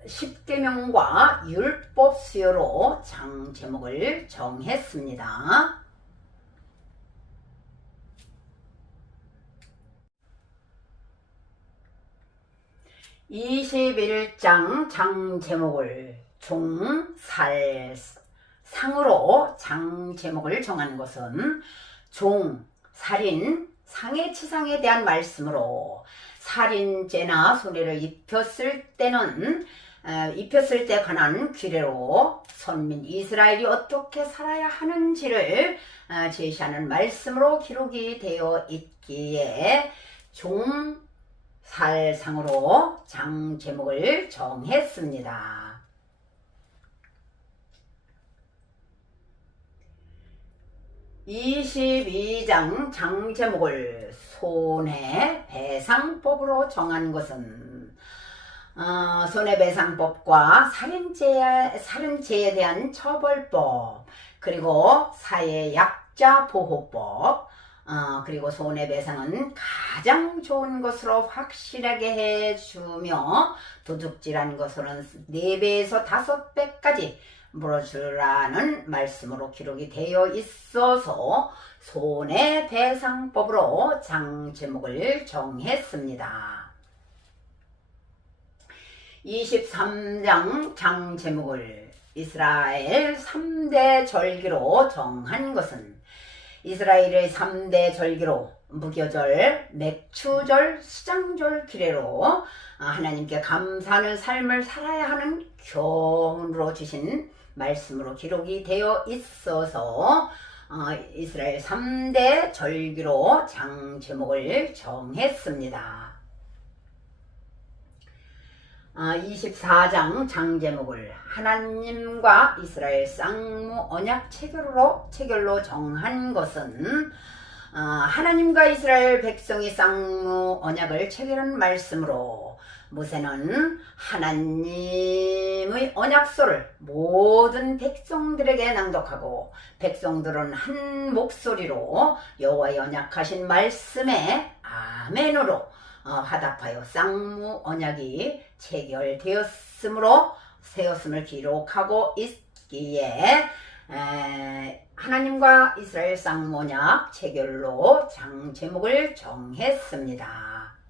10계명과 율법 수요로 장 제목을 정했습니다. 21장 장 제목을 종살상으로 장 제목을 정한 것은 살인, 상해치상에 대한 말씀으로 살인죄나 손해를 입혔을 때 관한 규례로 선민 이스라엘이 어떻게 살아야 하는지를 제시하는 말씀으로 기록이 되어 있기에 종살상으로 장 제목을 정했습니다. 22장 장 제목을 손해배상법으로 정한 것은 손해배상법과 살인죄에 대한 처벌법, 그리고 사회약자보호법, 그리고 손해배상은 가장 좋은 것으로 확실하게 해주며 도둑질한 것으로는 4배에서 5배까지 물어주라는 말씀으로 기록이 되어 있어서 손해배상법으로 장 제목을 정했습니다. 23장 장 제목을 이스라엘 3대 절기로 정한 것은 이스라엘의 3대 절기로 무교절, 맥추절, 수장절 규례로 하나님께 감사하는 삶을 살아야 하는 교훈으로 주신 말씀으로 기록이 되어 있어서 이스라엘 3대 절기로 장 제목을 정했습니다. 24장 장 제목을 하나님과 이스라엘 쌍무 언약 체결로 정한 것은 하나님과 이스라엘 백성이 쌍무 언약을 체결한 말씀으로 모세는 하나님의 언약서를 모든 백성들에게 낭독하고 백성들은 한 목소리로 여호와의 언약하신 말씀에 아멘으로 화답하여 쌍무 언약이 체결되었으므로 세웠음을 기록하고 있기에 하나님과 이스라엘 쌍무 언약 체결로 장 제목을 정했습니다.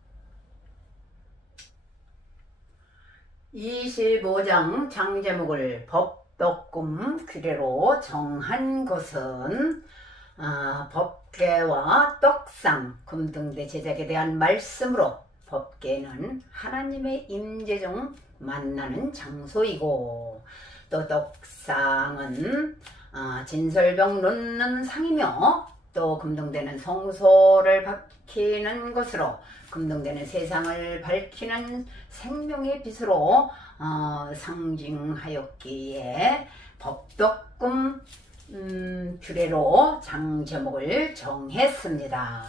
25장 장제목을 법덕금 규례로 정한 것은 법궤와 떡상, 금등대 제작에 대한 말씀으로, 법궤는 하나님의 임재 중 만나는 장소이고, 또 떡상은 진설병 놓는 상이며, 또 금등대는 성소를 밝히는 것으로, 금등대는 세상을 밝히는 생명의 빛으로 상징하였기에 법덕금 규례로 장제목을 정했습니다.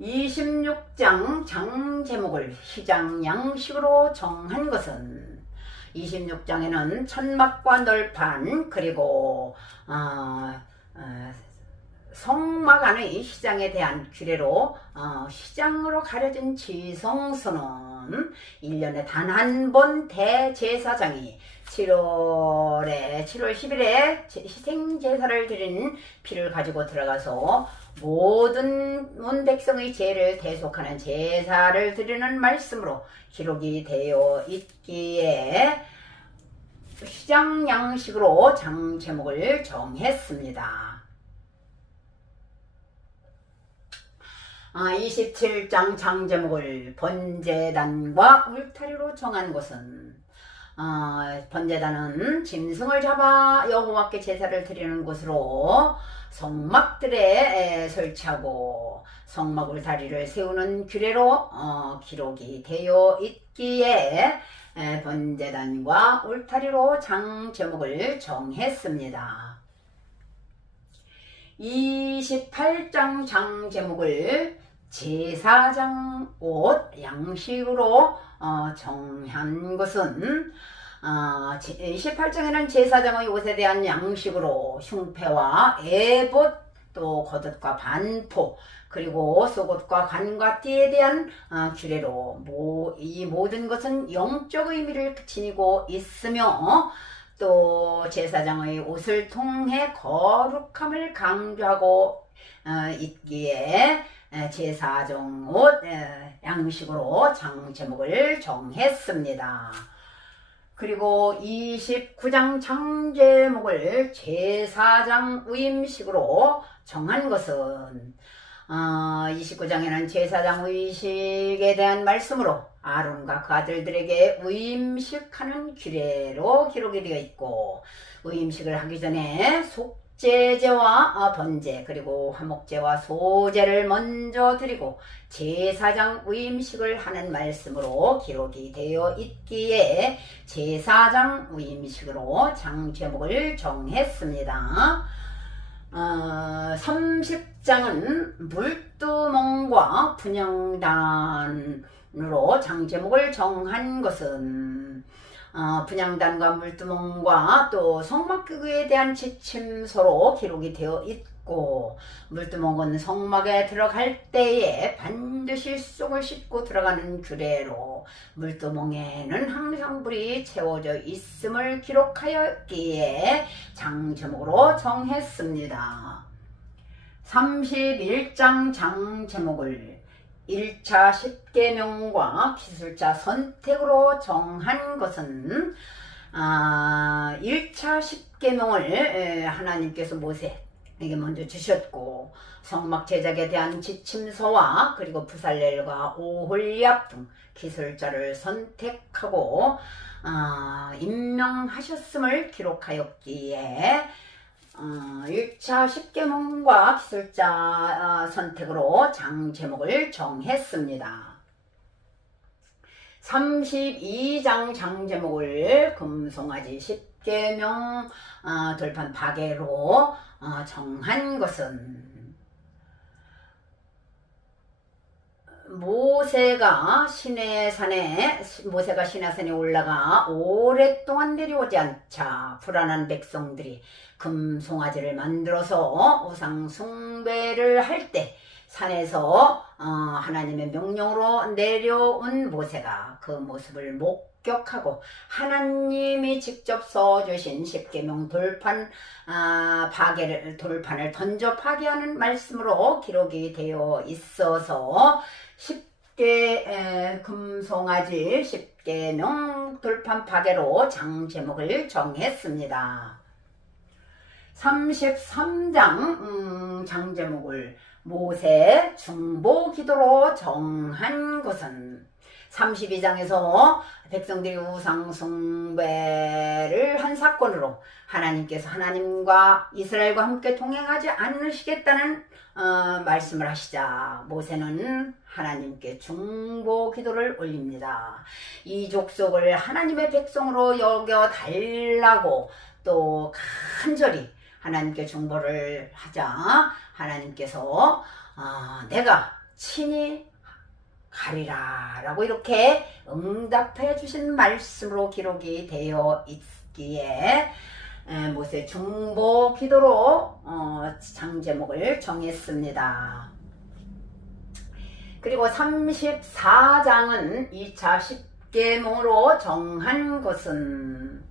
26장 장제목을 시장양식으로 정한 것은, 26장에는 천막과 널판 그리고 성막 안의 시장에 대한 규례로 시장으로 가려진 지성소는 1년에 단 한 번 대제사장이 7월 10일에 희생제사를 드리는 피를 가지고 들어가서 모든 백성의 죄를 대속하는 제사를 드리는 말씀으로 기록이 되어 있기에 시장 양식으로 장제목을 정했습니다. 27장 장제목을 번제단과 울타리로 정한 것은, 번제단은 짐승을 잡아 여호와께 제사를 드리는 곳으로 성막들에 설치하고 성막 울타리를 세우는 규례로 기록이 되어 있기에 번제단과 울타리로 장제목을 정했습니다. 28장 장제목을 제사장 옷 양식으로 정한 것은, 28장에는 제사장의 옷에 대한 양식으로 흉패와 에봇, 또 겉옷과 반포, 그리고 속옷과 관과 띠에 대한 규례로 이 모든 것은 영적 의미를 지니고 있으며, 또 제사장의 옷을 통해 거룩함을 강조하고 있기에 제사장 옷 양식으로 장제목을 정했습니다. 그리고 29장 장제목을 제사장 의임식으로 정한 것은, 29장에는 제사장 의식에 대한 말씀으로 아론과 그 아들들에게 의임식하는 규례로 기록이 되어 있고, 의임식을 하기 전에 속죄제와 번제 그리고 화목제와 소제를 먼저 드리고 제사장 의임식을 하는 말씀으로 기록이 되어 있기에 제사장 의임식으로 장제목을 정했습니다. 30장은 물두멍과 분향단으로 장제목을 정한 것은, 분향단과 물두멍과 또 성막기구에 대한 지침서로 기록이 되어 있고, 물두멍은 성막에 들어갈 때에 반드시 수종을 씻고 들어가는 규례로 물두멍에는 항상 불이 채워져 있음을 기록하였기에 장제목으로 정했습니다. 31장 장제목을 1차 10계명과 기술자 선택으로 정한 것은, 1차 10계명을 하나님께서 모세에게 먼저 주셨고, 성막 제작에 대한 지침서와 그리고 부살렐과 오홀리압 등 기술자를 선택하고 임명하셨음을 기록하였기에 1차 10계명과 기술자 선택으로 장제목을 정했습니다. 32장 장제목을 금송아지 10계명 돌판 파괴로 정한 것은, 모세가 시내산에 올라가 오랫동안 내려오지 않자 불안한 백성들이 금송아지를 만들어서 우상 숭배를 할 때 산에서 하나님의 명령으로 내려온 모세가 그 모습을 목격하고 하나님이 직접 써주신 십계명 돌판을 던져 파괴하는 말씀으로 기록이 되어 있어서 10개 금송아지 10계명 돌판 파괴로 장 제목을 정했습니다. 33장 장 제목을 모세 중보 기도로 정한 것은 32장에서 백성들이 우상 숭배를 한 사건으로 하나님께서 하나님과 이스라엘과 함께 동행하지 않으시겠다는 말씀을 하시자 모세는 하나님께 중보 기도를 올립니다. 이 족속을 하나님의 백성으로 여겨 달라고 또 간절히 하나님께 중보를 하자 하나님께서 내가 친히 가리라 라고 이렇게 응답해 주신 말씀으로 기록이 되어 있기에 모세 중보 기도로 장 제목을 정했습니다. 그리고 34장은 2차 10계명으로 정한 것은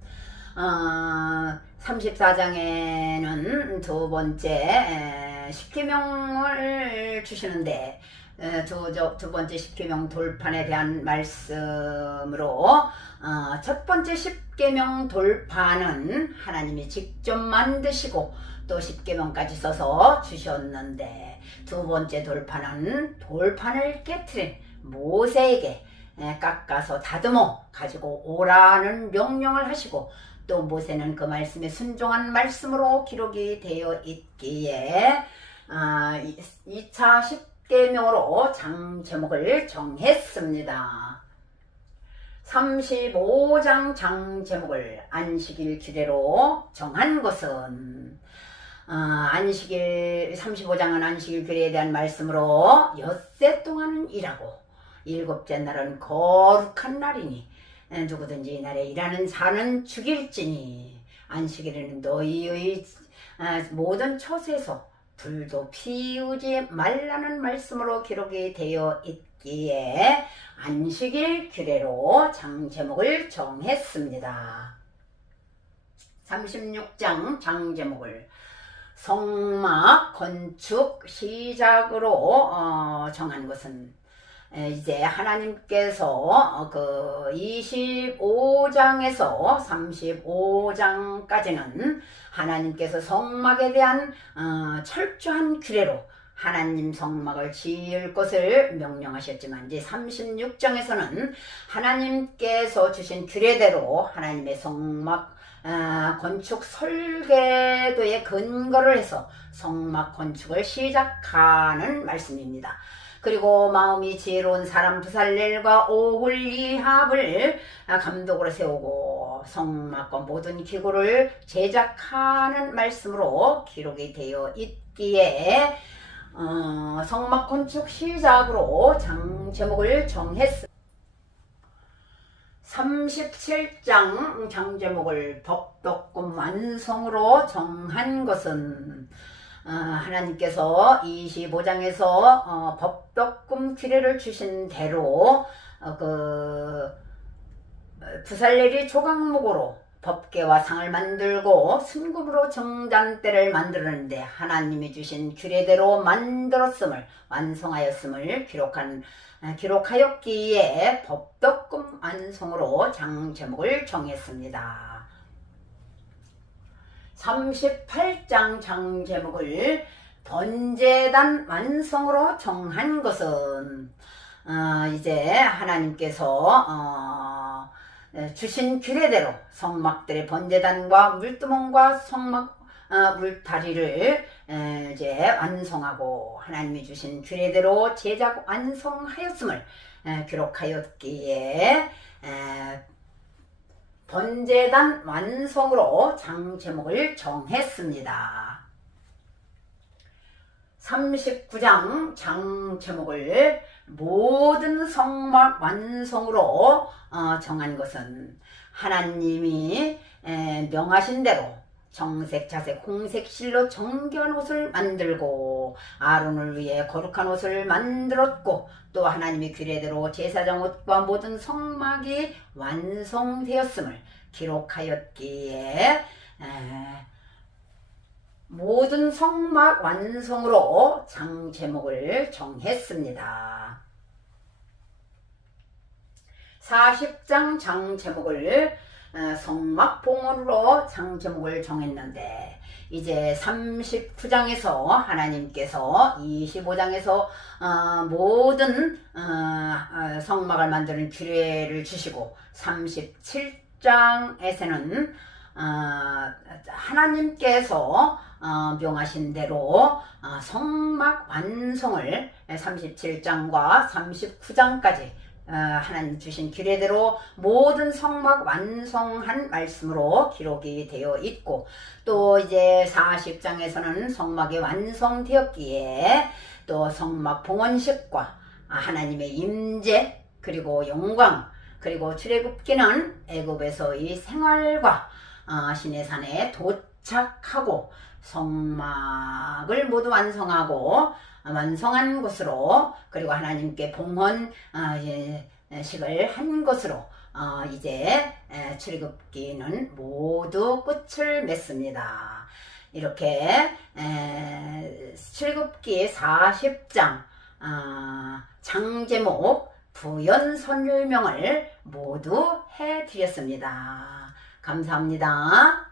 34장에는 두 번째 10계명을 주시는데 두 번째 10계명 돌판에 대한 말씀으로 첫 번째 10계명 돌판은 하나님이 직접 만드시고 또 10계명까지 써서 주셨는데 두 번째 돌판은 돌판을 깨트린 모세에게 깎아서 다듬어 가지고 오라는 명령을 하시고 또 모세는 그 말씀에 순종한 말씀으로 기록이 되어 있기에 2차 10계명으로 장 제목을 정했습니다. 35장 장 제목을 안식일 규례로 정한 것은 안식일 35장은 안식일 규례에 대한 말씀으로 엿새 동안은 일하고 일곱째 날은 거룩한 날이니 누구든지 이날에 일하는 자는 죽일지니 안식일에는 너희의 모든 처소에서 불도 피우지 말라는 말씀으로 기록이 되어 있기에 안식일 규례로 장 제목을 정했습니다. 36장 장 제목을 성막 건축 시작으로 정한 것은 이제 하나님께서 그 25장에서 35장까지는 하나님께서 성막에 대한 철저한 규례로 하나님 성막을 지을 것을 명령하셨지만 이제 36장에서는 하나님께서 주신 규례대로 하나님의 성막 건축 설계도에 근거를 해서 성막 건축을 시작하는 말씀입니다. 그리고 마음이 지혜로운 사람 부살렐과 오홀리합을 감독으로 세우고 성막과 모든 기구를 제작하는 말씀으로 기록이 되어 있기에 성막 건축 시작으로 장 제목을 정했습니다. 37장 장 제목을 법덕금 완성으로 정한 것은 하나님께서 25장에서 법덕금 규례를 주신 대로 부살렐이 조각목으로 법궤와 상을 만들고 순금으로 정잔대를 만들었는데 하나님이 주신 규례대로 만들었음을 완성하였음을 기록하였기에 법덕금 완성으로 장 제목을 정했습니다. 38장 장 제목을 번제단 완성으로 정한 것은 이제 하나님께서 주신 규례대로 성막들의 번제단과 물두멍과 성막 물다리를 이제 완성하고 하나님이 주신 규례대로 제작 완성하였음을 기록하였기에 번제단 완성으로 장 제목을 정했습니다. 39장 장 제목을 모든 성막 완성으로 정한 것은 하나님이 명하신 대로 정색, 자색, 홍색 실로 정결한 옷을 만들고 아론을 위해 거룩한 옷을 만들었고 또 하나님의 규례대로 제사장 옷과 모든 성막이 완성되었음을 기록하였기에 모든 성막 완성으로 장 제목을 정했습니다. 40장 장 제목을 성막봉헌으로 장 제목을 정했는데, 이제 39장에서 하나님께서 25장에서 모든 성막을 만드는 규례를 주시고, 37장에서는 하나님께서 명하신 대로 성막 완성을 37장과 39장까지 하나님 주신 규례대로 모든 성막 완성한 말씀으로 기록이 되어 있고, 또 이제 40장에서는 성막이 완성되었기에 또 성막 봉헌식과 하나님의 임재 그리고 영광 그리고 출애굽기는 애굽에서의 생활과 시내산에 도착하고 성막을 모두 완성한 것으로, 그리고 하나님께 봉헌식을 한 것으로 이제 출애굽기는 모두 끝을 맺습니다. 이렇게 출애굽기 40장 장제목 부연 설명을 모두 해드렸습니다. 감사합니다.